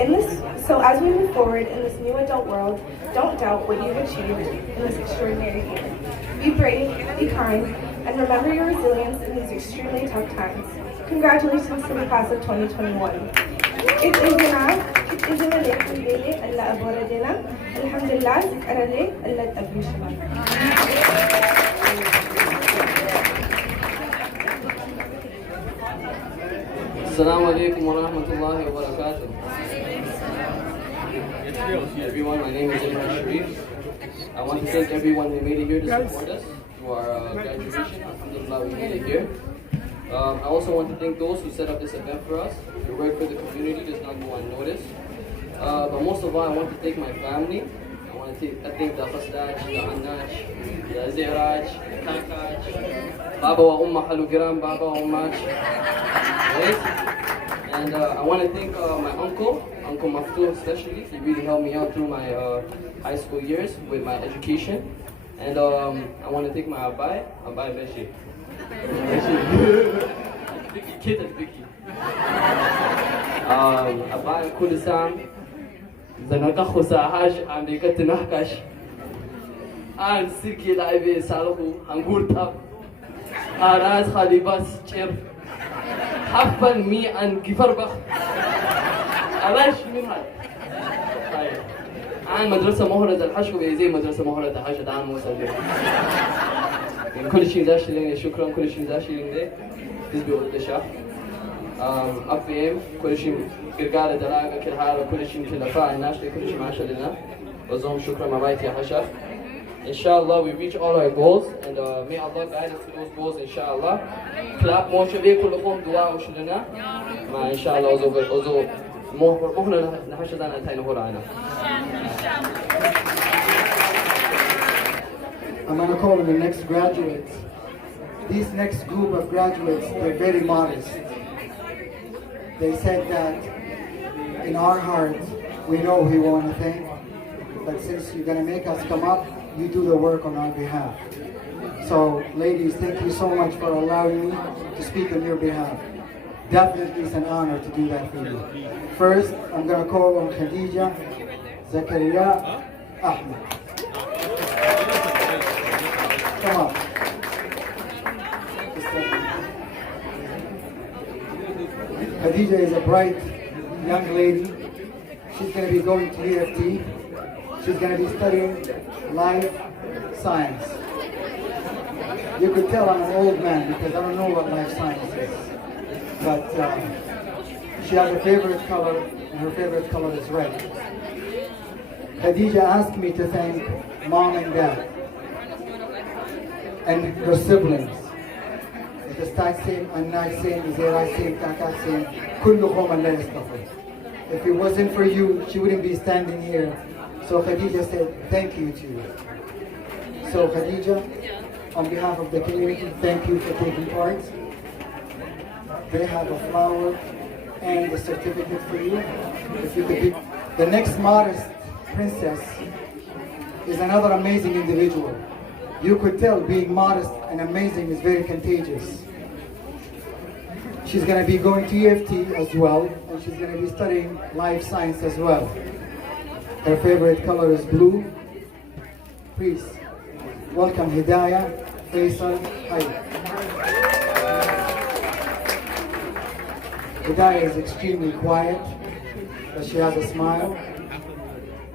as we move forward in this new adult world, don't doubt what you've achieved in this extraordinary year. Be brave, be kind, and remember your resilience in these extremely tough times. Congratulations to the class of 2021. Assalamu alaikum wa rahmatullahi wa barakatuh. Everyone, my name is Ihms. I want to thank everyone who made it here to support us to our graduation. Alhamdulillah, we made it here. I also want to thank those who set up this event for us. Your work for the community does not go unnoticed. But most of all, I want to thank my family. I want to thank the Khasdaj, the Anaj, the Azebaich, the Kakaj, Baba wa Umma Halugram, Baba wa Ummach. Right? And I want to thank my Uncle Maftu especially. He really helped me out through my high school years with my education. And I want to thank my Abai Beshi. Vicky, kid and Vicky. Abai Kudisam, Zanaka Khusahaj, Amerika Tinakash, and Siki Laive Salahu, Angurtab, Araz Halibas Chir, Hafan me and Gifarbach, Alash Minhal. عن مدرسة مهرة الحشو زي مدرسة مهرة الحشو عن موسى كل شيء داشلين شكرا كل شيء داشلين ده تسبي ولا تشاف أفهم كل شيء قرقالة دلاغة كل حالة كل شيء تلفاء الناس كل شيء معاشر لنا وزوم شكرا مبايت يا حشر. Inshallah, we reach all our goals, and may Allah guide us to those goals. Inshallah, clap more شبيه كلكم دعاء وشلنا. ما inshallah أزو مهنا نحشدنا أنتين هرانا. I'm going to call on the next graduates. These next group of graduates, they're very modest. They said that in our hearts, we know we want to thank, but since you're going to make us come up, you do the work on our behalf. So, ladies, thank you so much for allowing me to speak on your behalf. Definitely it's an honor to do that for you. First, I'm going to call on Khadija Zakaria Ahmed. Come on. Khadija is a bright young lady. She's going to be going to UFT. She's going to be studying life science. You could tell I'm an old man because I don't know what life science is. But she has a favorite color, and her favorite color is red. Khadija asked me to thank mom and dad and her siblings. If it wasn't for you, she wouldn't be standing here. So Khadija said, thank you to you. So Khadija, on behalf of the community, thank you for taking part. They have a flower and a certificate for you. If you could be. The next modest princess is another amazing individual. You could tell being modest and amazing is very contagious. She's going to be going to EFT as well, and she's going to be studying life science as well. Her favorite color is blue. Please welcome Hidayah Faisal Hayat. Hidayah is extremely quiet, but she has a smile,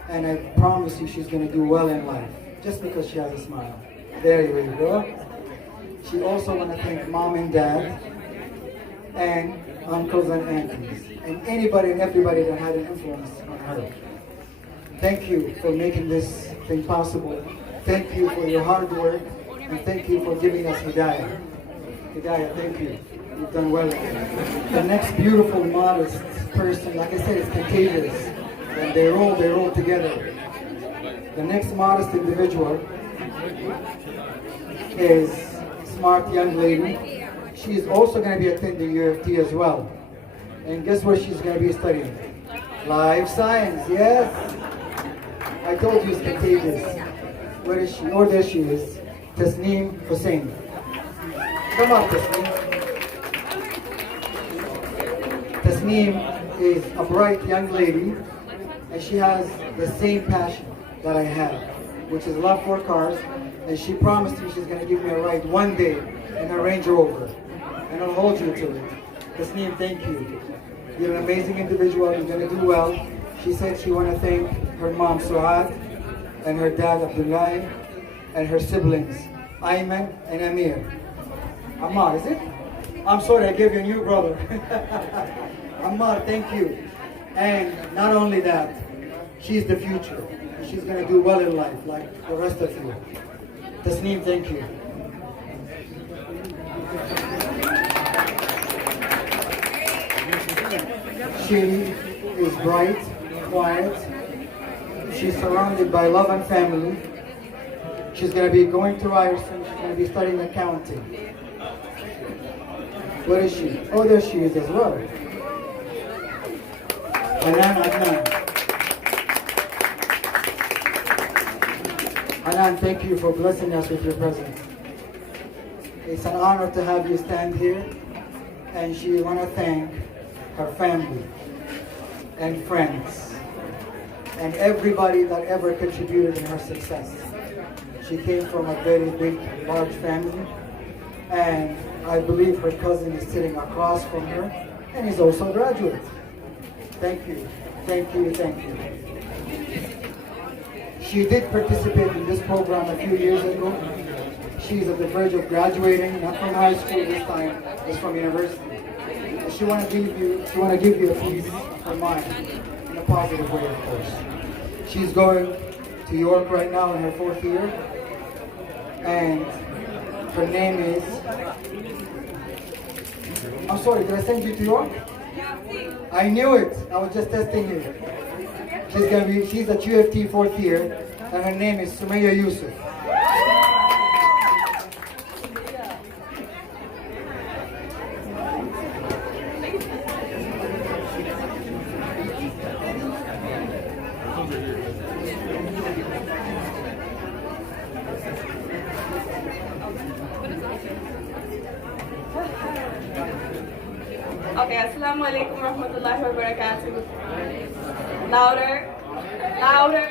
and I promise you she's going to do well in life, just because she has a smile. There you go. She also want to thank mom and dad, and uncles and aunties, and anybody and everybody that had an influence on her. Thank you for making this thing possible. Thank you for your hard work, and thank you for giving us Hidayah. Hidayah, thank you. You've done well. The next beautiful, modest person, like I said, is contagious, and they roll together. The next modest individual is a smart young lady. She's also going to be attending UFT as well. And guess what she's going to be studying? Life science, yes. I told you it's contagious. Where is she? Oh, there she is. Tasneem Hussain. Come on, Tasneem. Tasneem is a bright young lady, and she has the same passion that I have, which is love for cars. And she promised me she's going to give me a ride one day in a Range Rover. And I'll hold you to it. Tasneem, thank you. You're an amazing individual. You're going to do well. She said she want to thank her mom, Suad, and her dad, Abdullah, and her siblings, Ayman and Amir. Ammar, is it? I'm sorry, I gave you a new brother. Ammar, thank you. And not only that, she's the future. She's going to do well in life, like the rest of you. Tasneem, thank you. She is bright, quiet. She's surrounded by love and family. She's going to be going to Ryerson. She's going to be studying accounting. Where is she? Oh, there she is as well. Adnan. Adnan, thank you for blessing us with your presence. It's an honor to have you stand here, and she want to thank her family and friends and everybody that ever contributed in her success. She came from a very big, large family, and I believe her cousin is sitting across from her, and he's also a graduate. Thank you, thank you, thank you. She did participate in this program a few years ago. She's at the verge of graduating, not from high school this time, it's from university. she want to give you a piece of mind in a positive way, of course. She's going to York right now in her 4th year, and her name is. I'm sorry, did I send you to York? I knew it. I was just testing you. She's at UFT 4th year, and her name is Sumaya Yusuf. Okay, assalamu alaikum warahmatullahi wabarakatuh. Louder. Louder.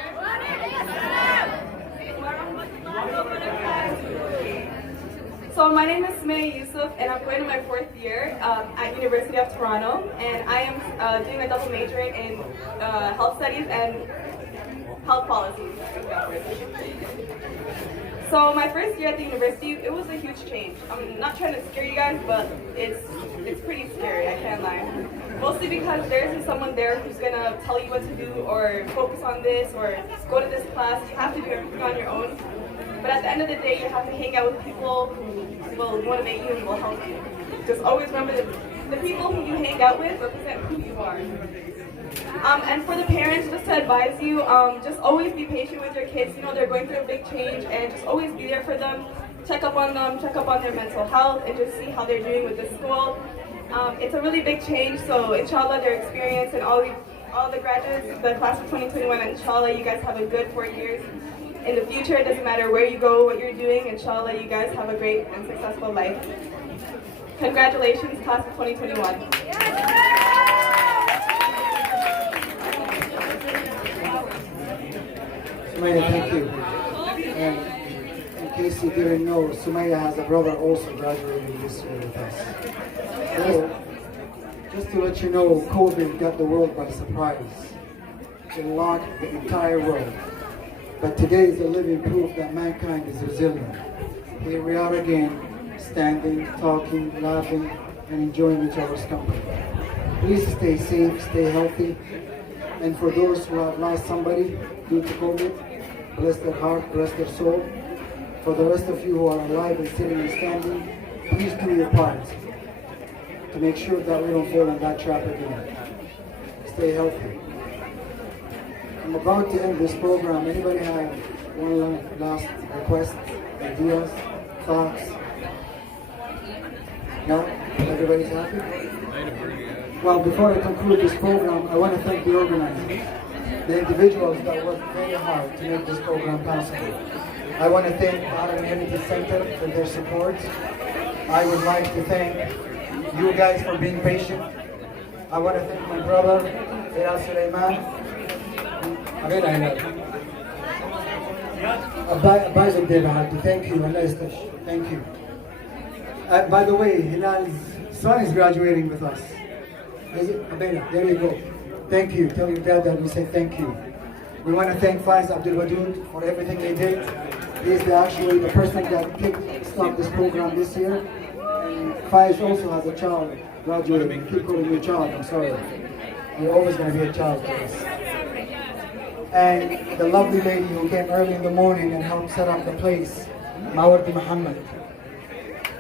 So my name is Sumaya Yusuf, and I'm going to my 4th year at University of Toronto, and I am doing a double majoring in health studies and health policies. So my first year at the university, it was a huge change. I'm not trying to scare you guys, but it's pretty scary, I can't lie. Mostly because there isn't someone there who's gonna tell you what to do or focus on this or go to this class. You have to do everything on your own. But at the end of the day, you have to hang out with people who will motivate you and will help you. Just always remember that the people who you hang out with represent who you are. And for the parents, just to advise you, just always be patient with your kids. You know, they're going through a big change, and just always be there for them. Check up on them, check up on their mental health, and just see how they're doing with the school. It's a really big change, so inshallah, their experience and all the graduates, the class of 2021, inshallah, you guys have a good 4 years. In the future, it doesn't matter where you go, what you're doing, inshallah, you guys have a great and successful life. Congratulations, class of 2021. Sumaya, thank you. And in case you didn't know, Sumaya has a brother also graduating this year with us. So, just to let you know, COVID got the world by surprise. It locked the entire world. But today is a living proof that mankind is resilient. Here we are again, standing, talking, laughing, and enjoying each other's company. Please stay safe, stay healthy. And for those who have lost somebody due to COVID, bless their heart, bless their soul. For the rest of you who are alive and sitting and standing, please do your part to make sure that we don't fall in that trap again. Stay healthy. I'm about to end this program. Anybody have one last request, ideas, thoughts? No? Everybody's happy? Well, before I conclude this program, I want to thank the organizers, the individuals that worked very hard to make this program possible. I want to thank the Aaron Heritage Center for their support. I would like to thank you guys for being patient. I want to thank my brother, Eyal Suleiman. Thank you, thank you. By the way, Hilal's son is graduating with us. Is it? Abena, there you go. Thank you. Tell your dad that we say thank you. We want to thank Faiz Abdul Wadood for everything they did. He is actually the person that kick-started this program this year. And Faiz also has a child graduating. Keep calling you a child, I'm sorry. You're always going to be a child to us. And the lovely lady who came early in the morning and helped set up the place, Mawardi Muhammad.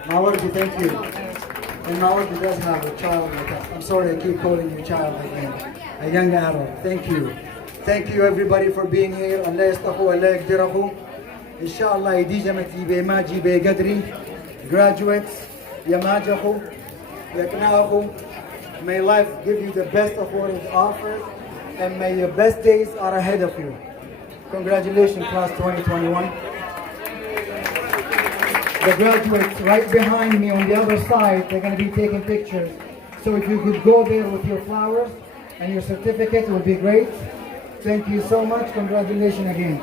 Mawardi, thank you. And Mawardi does have a child like us. I'm sorry I keep calling you a child again. A young Arab. Thank you. Thank you everybody for being here. Allah yastahu, Allah yakdirahu. Inshallah, yidi jamati be maji be gadri. Graduates, yamajahu, yaknahu. May life give you the best of what is offered. And may your best days are ahead of you. Congratulations, class 2021. The graduates right behind me on the other side, they're going to be taking pictures. So if you could go there with your flowers and your certificate, it would be great. Thank you so much. Congratulations again.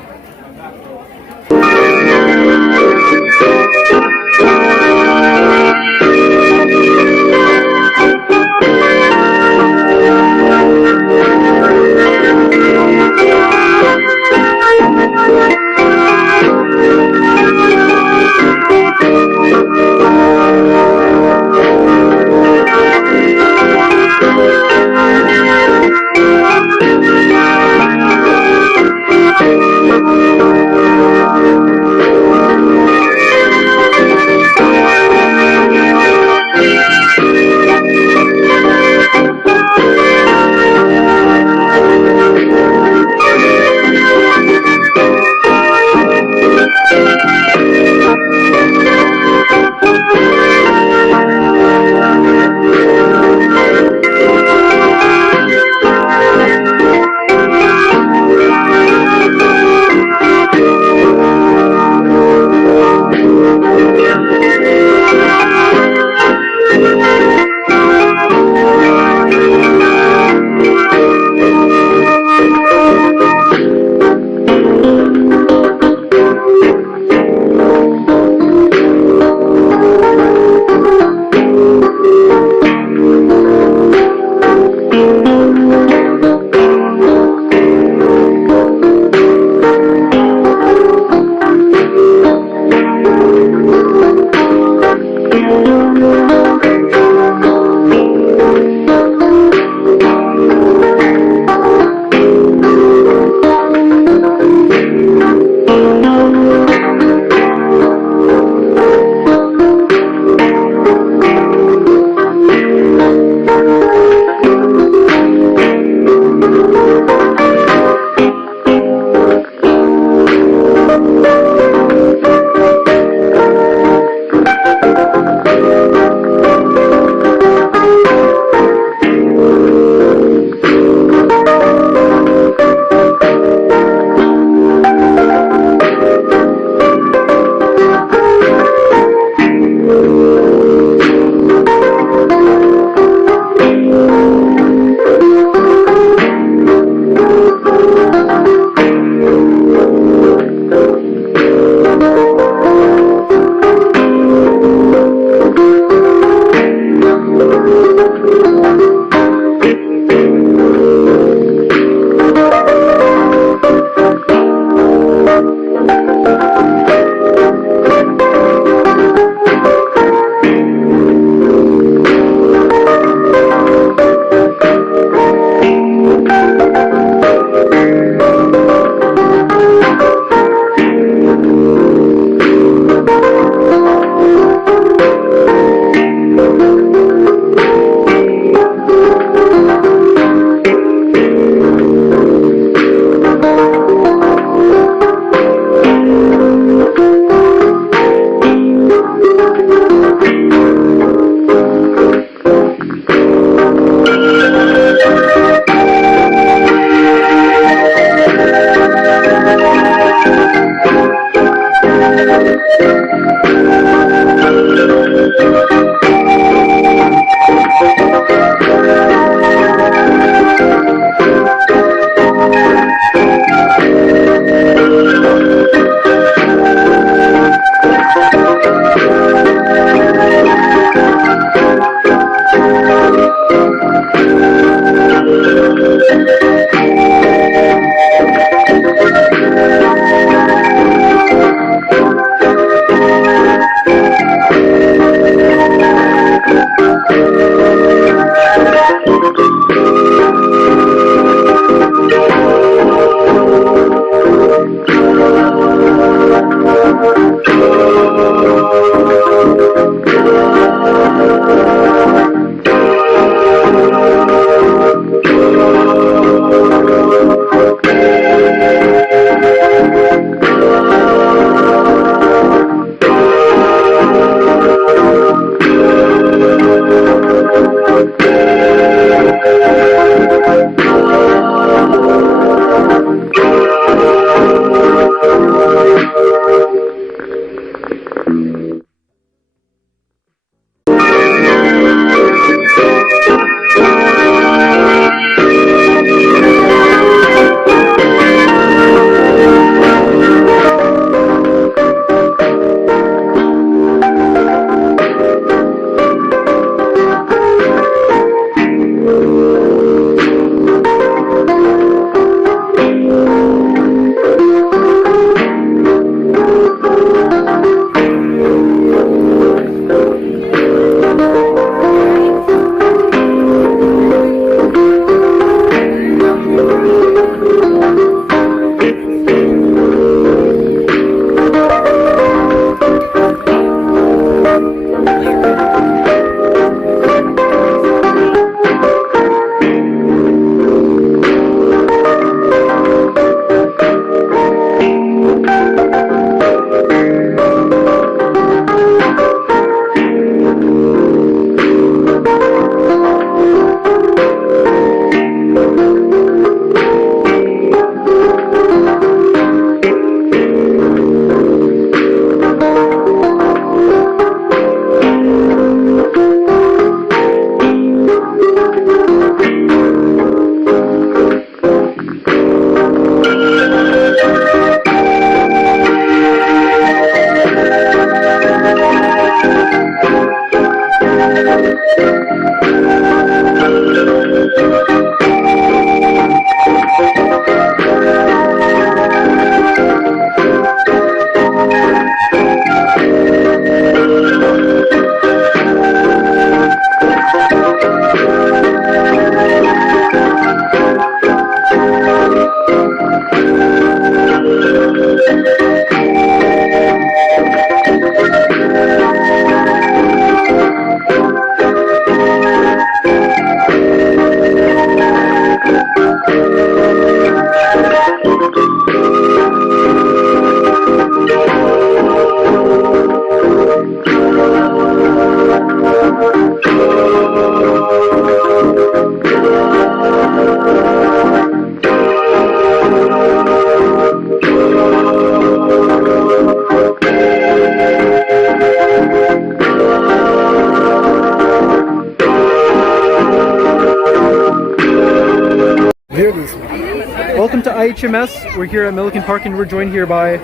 IHMS. We're here at Milliken Park and we're joined here by...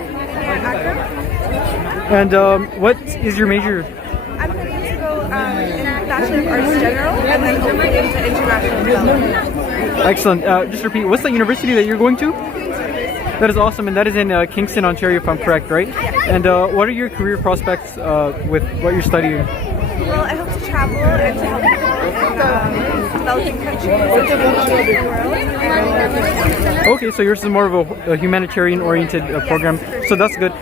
And what is your major? I'm planning to go in Bachelor of Arts General and then hopefully into International Development. Excellent. Just repeat, what's the university that you're going to? That is awesome, and that is in Kingston, Ontario, if I'm correct, right? And what are your career prospects with what you're studying? Well, I hope to travel and to help developing countries and the world. Okay, so yours is more of a humanitarian-oriented program, so that's good.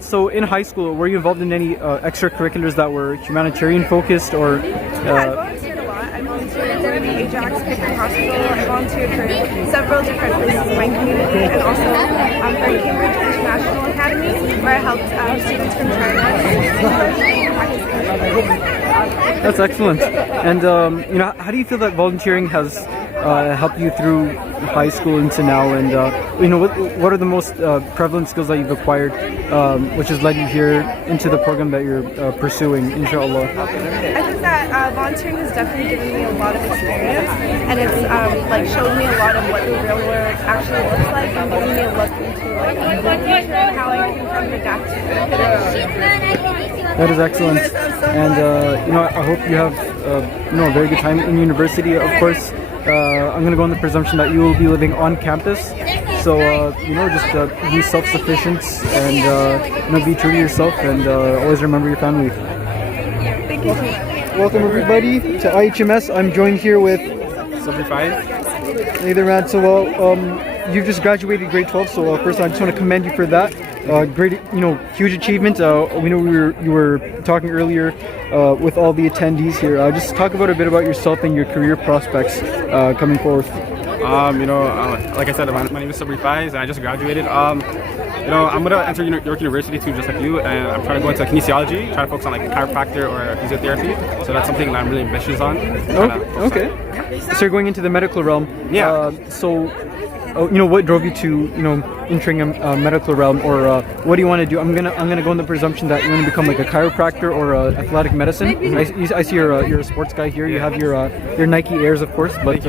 So in high school, were you involved in any extracurriculars that were humanitarian-focused, or? I volunteered a lot. I volunteered at the Ajax Pickering Hospital. I volunteered for several different places in my community, and also for Cambridge International Academy, where I helped students from China. That's excellent. And you know, how do you feel that volunteering has helped you through high school into now? And you know, what are the most prevalent skills that you've acquired, which has led you here into the program that you're pursuing, inshallah? I think that volunteering has definitely given me a lot of experience, and it's like showed me a lot of what the real world actually looks like, and giving me a look into like the future and how I can kind of adapt to it. That is excellent, and you know, I hope you have you know, a very good time in university. Of course, I'm going to go on the presumption that you will be living on campus, so you know, just be self-sufficient and you know, be true to yourself, and always remember your family. Thank you. Welcome everybody to IHMS. I'm joined here with Sabri. Hey there, man. So you've just graduated grade 12, so first I just want to commend you for that. Great, you know, huge achievement. We know you were talking earlier with all the attendees here. Just talk about a bit about yourself and your career prospects coming forth. You know, like I said, my name is Sabri Faiz, and I just graduated. You know, I'm gonna enter York University too, just like you, and I'm trying to go into kinesiology, trying to focus on like chiropractor or physiotherapy. So that's something that I'm really ambitious on. Okay. So you're going into the medical realm. Yeah. So, you know, what drove you to, you know, entering a medical realm, or what do you want to do? I'm gonna go on the presumption that you want to become like a chiropractor or athletic medicine. I see you're a sports guy here. You have your Nike Airs, of course, but.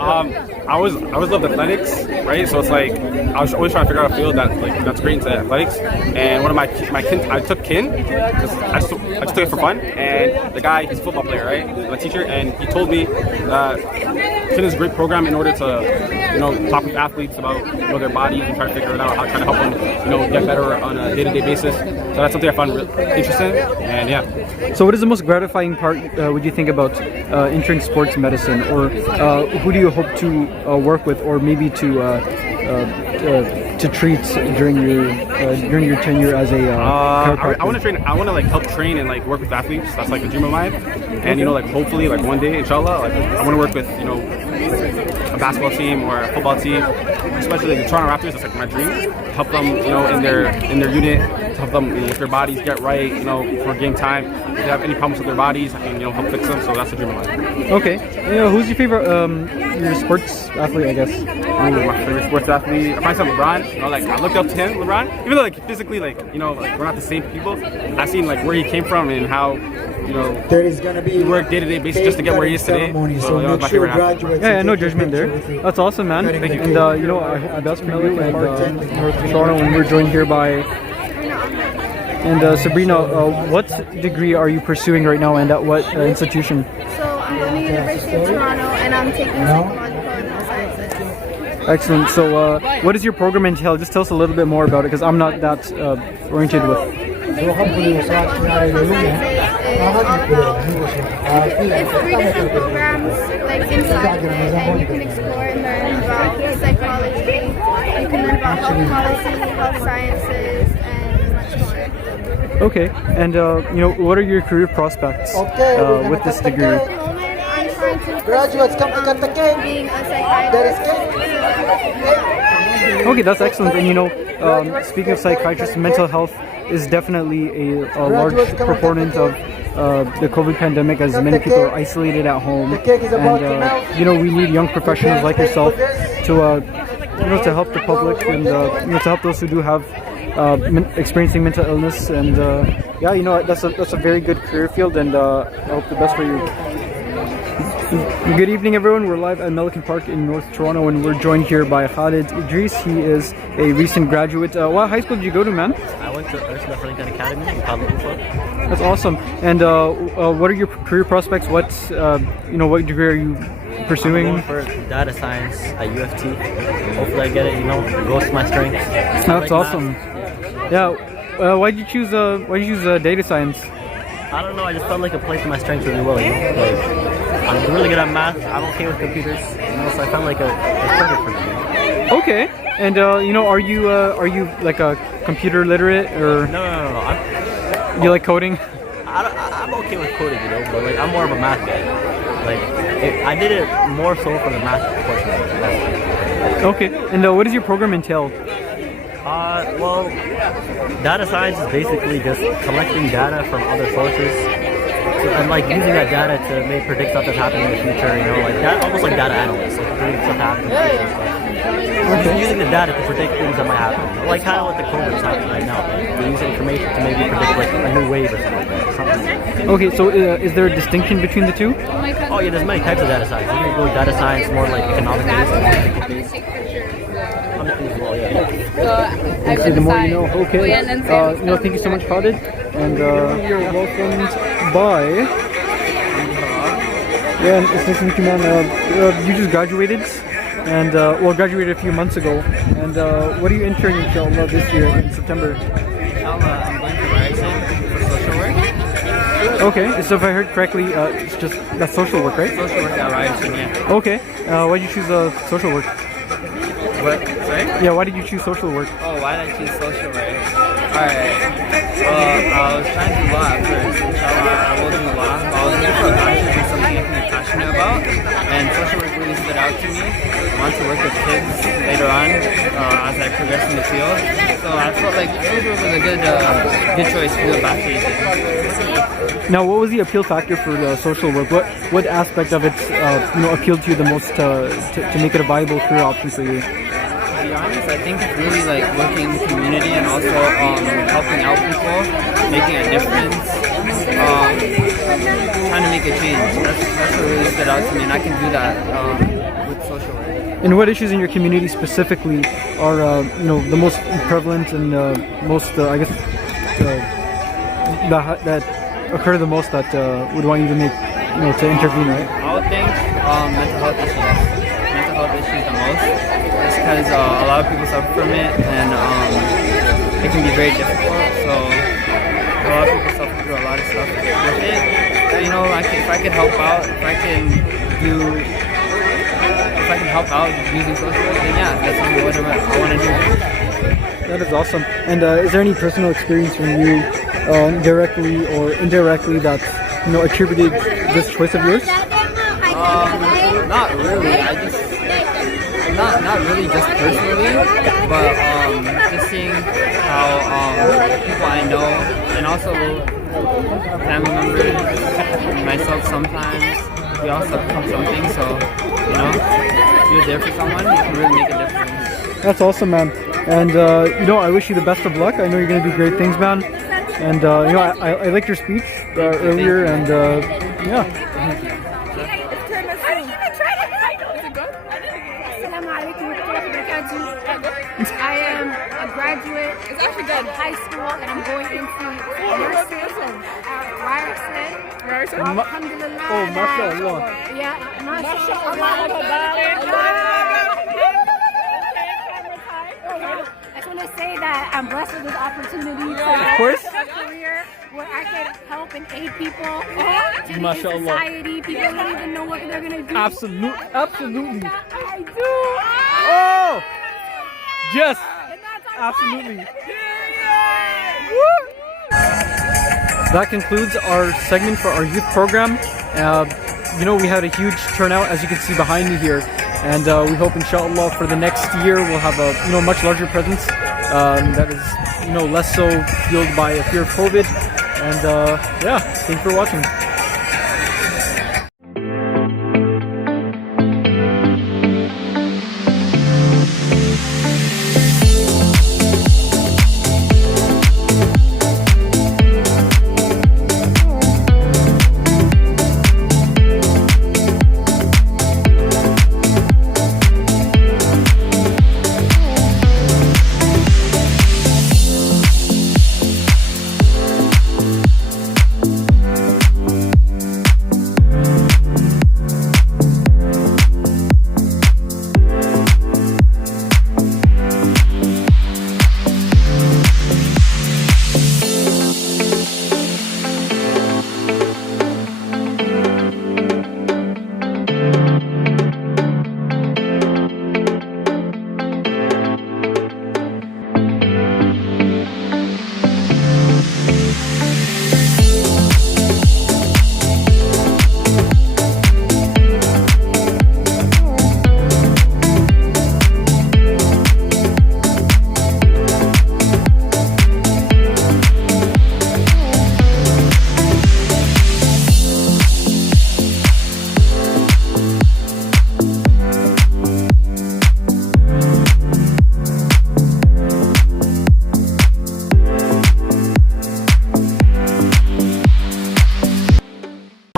I always loved athletics, right? So it's like I was always trying to figure out a field that's great into athletics. And one of my kin, I took kin because I just took it for fun. And the guy, he's a football player, right? My teacher, and he told me kin is a great program in order to, you know, talk with athletes about, you know, their bodies and try to figure it out, how trying to help them, you know, get better on a day-to-day basis. So that's something I found interesting. And yeah. So what is the most gratifying part, would you think, about entering sports medicine, or who do you hope to work with, or maybe to treat during your tenure as a chiropractor? I want to train. I want to like help train and like work with athletes. That's like a dream of mine. And you know, like hopefully, like one day, inshallah, like I want to work with, you know, a basketball team or a football team, especially like the Toronto Raptors. That's like my dream. Help them, you know, in their unit. Help them if their bodies get right, you know, for game time. If they have any problems with their bodies, I can, you know, help fix them. So that's the dream of mine. Okay. You know, who's your favorite your sports athlete, I guess? Ooh, my favorite sports athlete, I probably said LeBron. You know, like I looked up to him, LeBron. Even though like physically, like, you know, like we're not the same people. I've seen like where he came from and how, you know, there is gonna be he worked day-to-day basis just to get where he is today. So that was my favorite athlete. Yeah, no judgment there. That's awesome, man. Thank you. And you know, I best for you and North Toronto, and we're joined here by. And Sabrina, what degree are you pursuing right now, and at what institution? So I'm at the University of Toronto, and I'm taking psychological and health sciences. Excellent. So what does your program entail? Just tell us a little bit more about it, because I'm not that oriented with. It's 3 different programs like inside of it, and you can explore and learn about psychology, you can learn about health policy, health sciences, and much more. Okay, and you know, what are your career prospects with this degree? At the moment, I'm trying to pursue being a psychiatrist. Okay, that's excellent. And you know, speaking of psychiatrists, mental health is definitely a large proponent of the COVID pandemic, as many people are isolated at home, and you know, we need young professionals like yourself to you know, to help the public, and you know, to help those who do have experiencing mental illness. And yeah, you know, that's a very good career field, and I hope the best for you. Good evening, everyone. We're live at Melican Park in North Toronto, and we're joined here by Khalid Idris. He is a recent graduate. What high school did you go to, man? I went to Ihms Academy in Toronto. That's awesome. And what are your career prospects? What what degree are you pursuing? I'm going for data science at UFT. Hopefully, I get it. Goes to my strengths. That's awesome. Yeah. Why did you choose data science? I don't know. I just felt like it played to my strengths really well. I'm really good at math. I'm okay with computers. So I felt like it's perfect for me. Okay. And are you like a computer literate or? No. You like coding? I'm okay with coding, but like I'm more of a math guy. I did it more so for the math portion. Okay. And what does your program entail? Well, data science is basically just collecting data from other sources and like using that data to maybe predict stuff that's happening in the future, like that, almost like data analysts, like predicting stuff happening in the future and stuff. Just using the data to predict things that might happen, like kind of what the COVID is happening right now. They use information to maybe predict like a new wave or something. Okay, so is there a distinction between the two? Oh yeah, there's many types of data science. You can go data science more like economic based and political based. The more you know. Okay. Thank you so much, Khalid. And you're welcomed by. Yeah, it's nice to meet you, man. You just graduated, and graduated a few months ago. And what are you entering, inshallah, this year in September? Inshallah, I'm going to Ryerson for social work. Okay, so if I heard correctly, that's social work, right? Social work at Ryerson, yeah. Okay. Why did you choose social work? What? Sorry? Yeah, why did you choose social work? Oh, why did I choose social work? Alright. I was trying to do law at first. Inshallah, I will do law. I was looking for a bachelor's in something I can be passionate about. And social work really stood out to me. I want to work with kids later on as I progress in the field. So I felt like social work was a good choice to do a bachelor's in. Now, what was the appeal factor for social work? What aspect of it appealed to you the most to make it a viable career option for you? To be honest, I think it's really like working in the community and also helping out people, making a difference, trying to make a change. That's what really stood out to me, and I can do that with social work. And what issues in your community specifically are the most prevalent and most that occur the most that would want you to make to intervene, right? I would think mental health issues. Mental health issues the most. Just because a lot of people suffer from it and it can be very difficult. So a lot of people suffer through a lot of stuff with it. If I could help out, if I can help out using social work, then yeah, that's what I want to do. That is awesome. And is there any personal experience from you, directly or indirectly, that attributed this choice of yours? Not really. Not really just personally, but just seeing how people I know and also family members, myself sometimes, we all suffer from something. So if you're there for someone, you can really make a difference. That's awesome, man. And I wish you the best of luck. I know you're going to do great things, man. And I liked your speech earlier, and yeah. I am a graduate of high school, and I'm going into nursing at Ryerson. Alhamdulillah. Oh, mashallah. Yeah, mashallah. I just want to say that I'm blessed with this opportunity to have a career where I can help and aid people in society. People don't even know what they're going to do. Absolutely. I do. Oh! Yes! Absolutely. That concludes our segment for our youth program. We had a huge turnout, as you can see behind me here. And we hope, inshallah, for the next year we'll have a much larger presence that is less so fueled by a fear of COVID. And thanks for watching.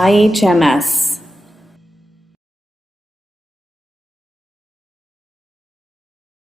IHMS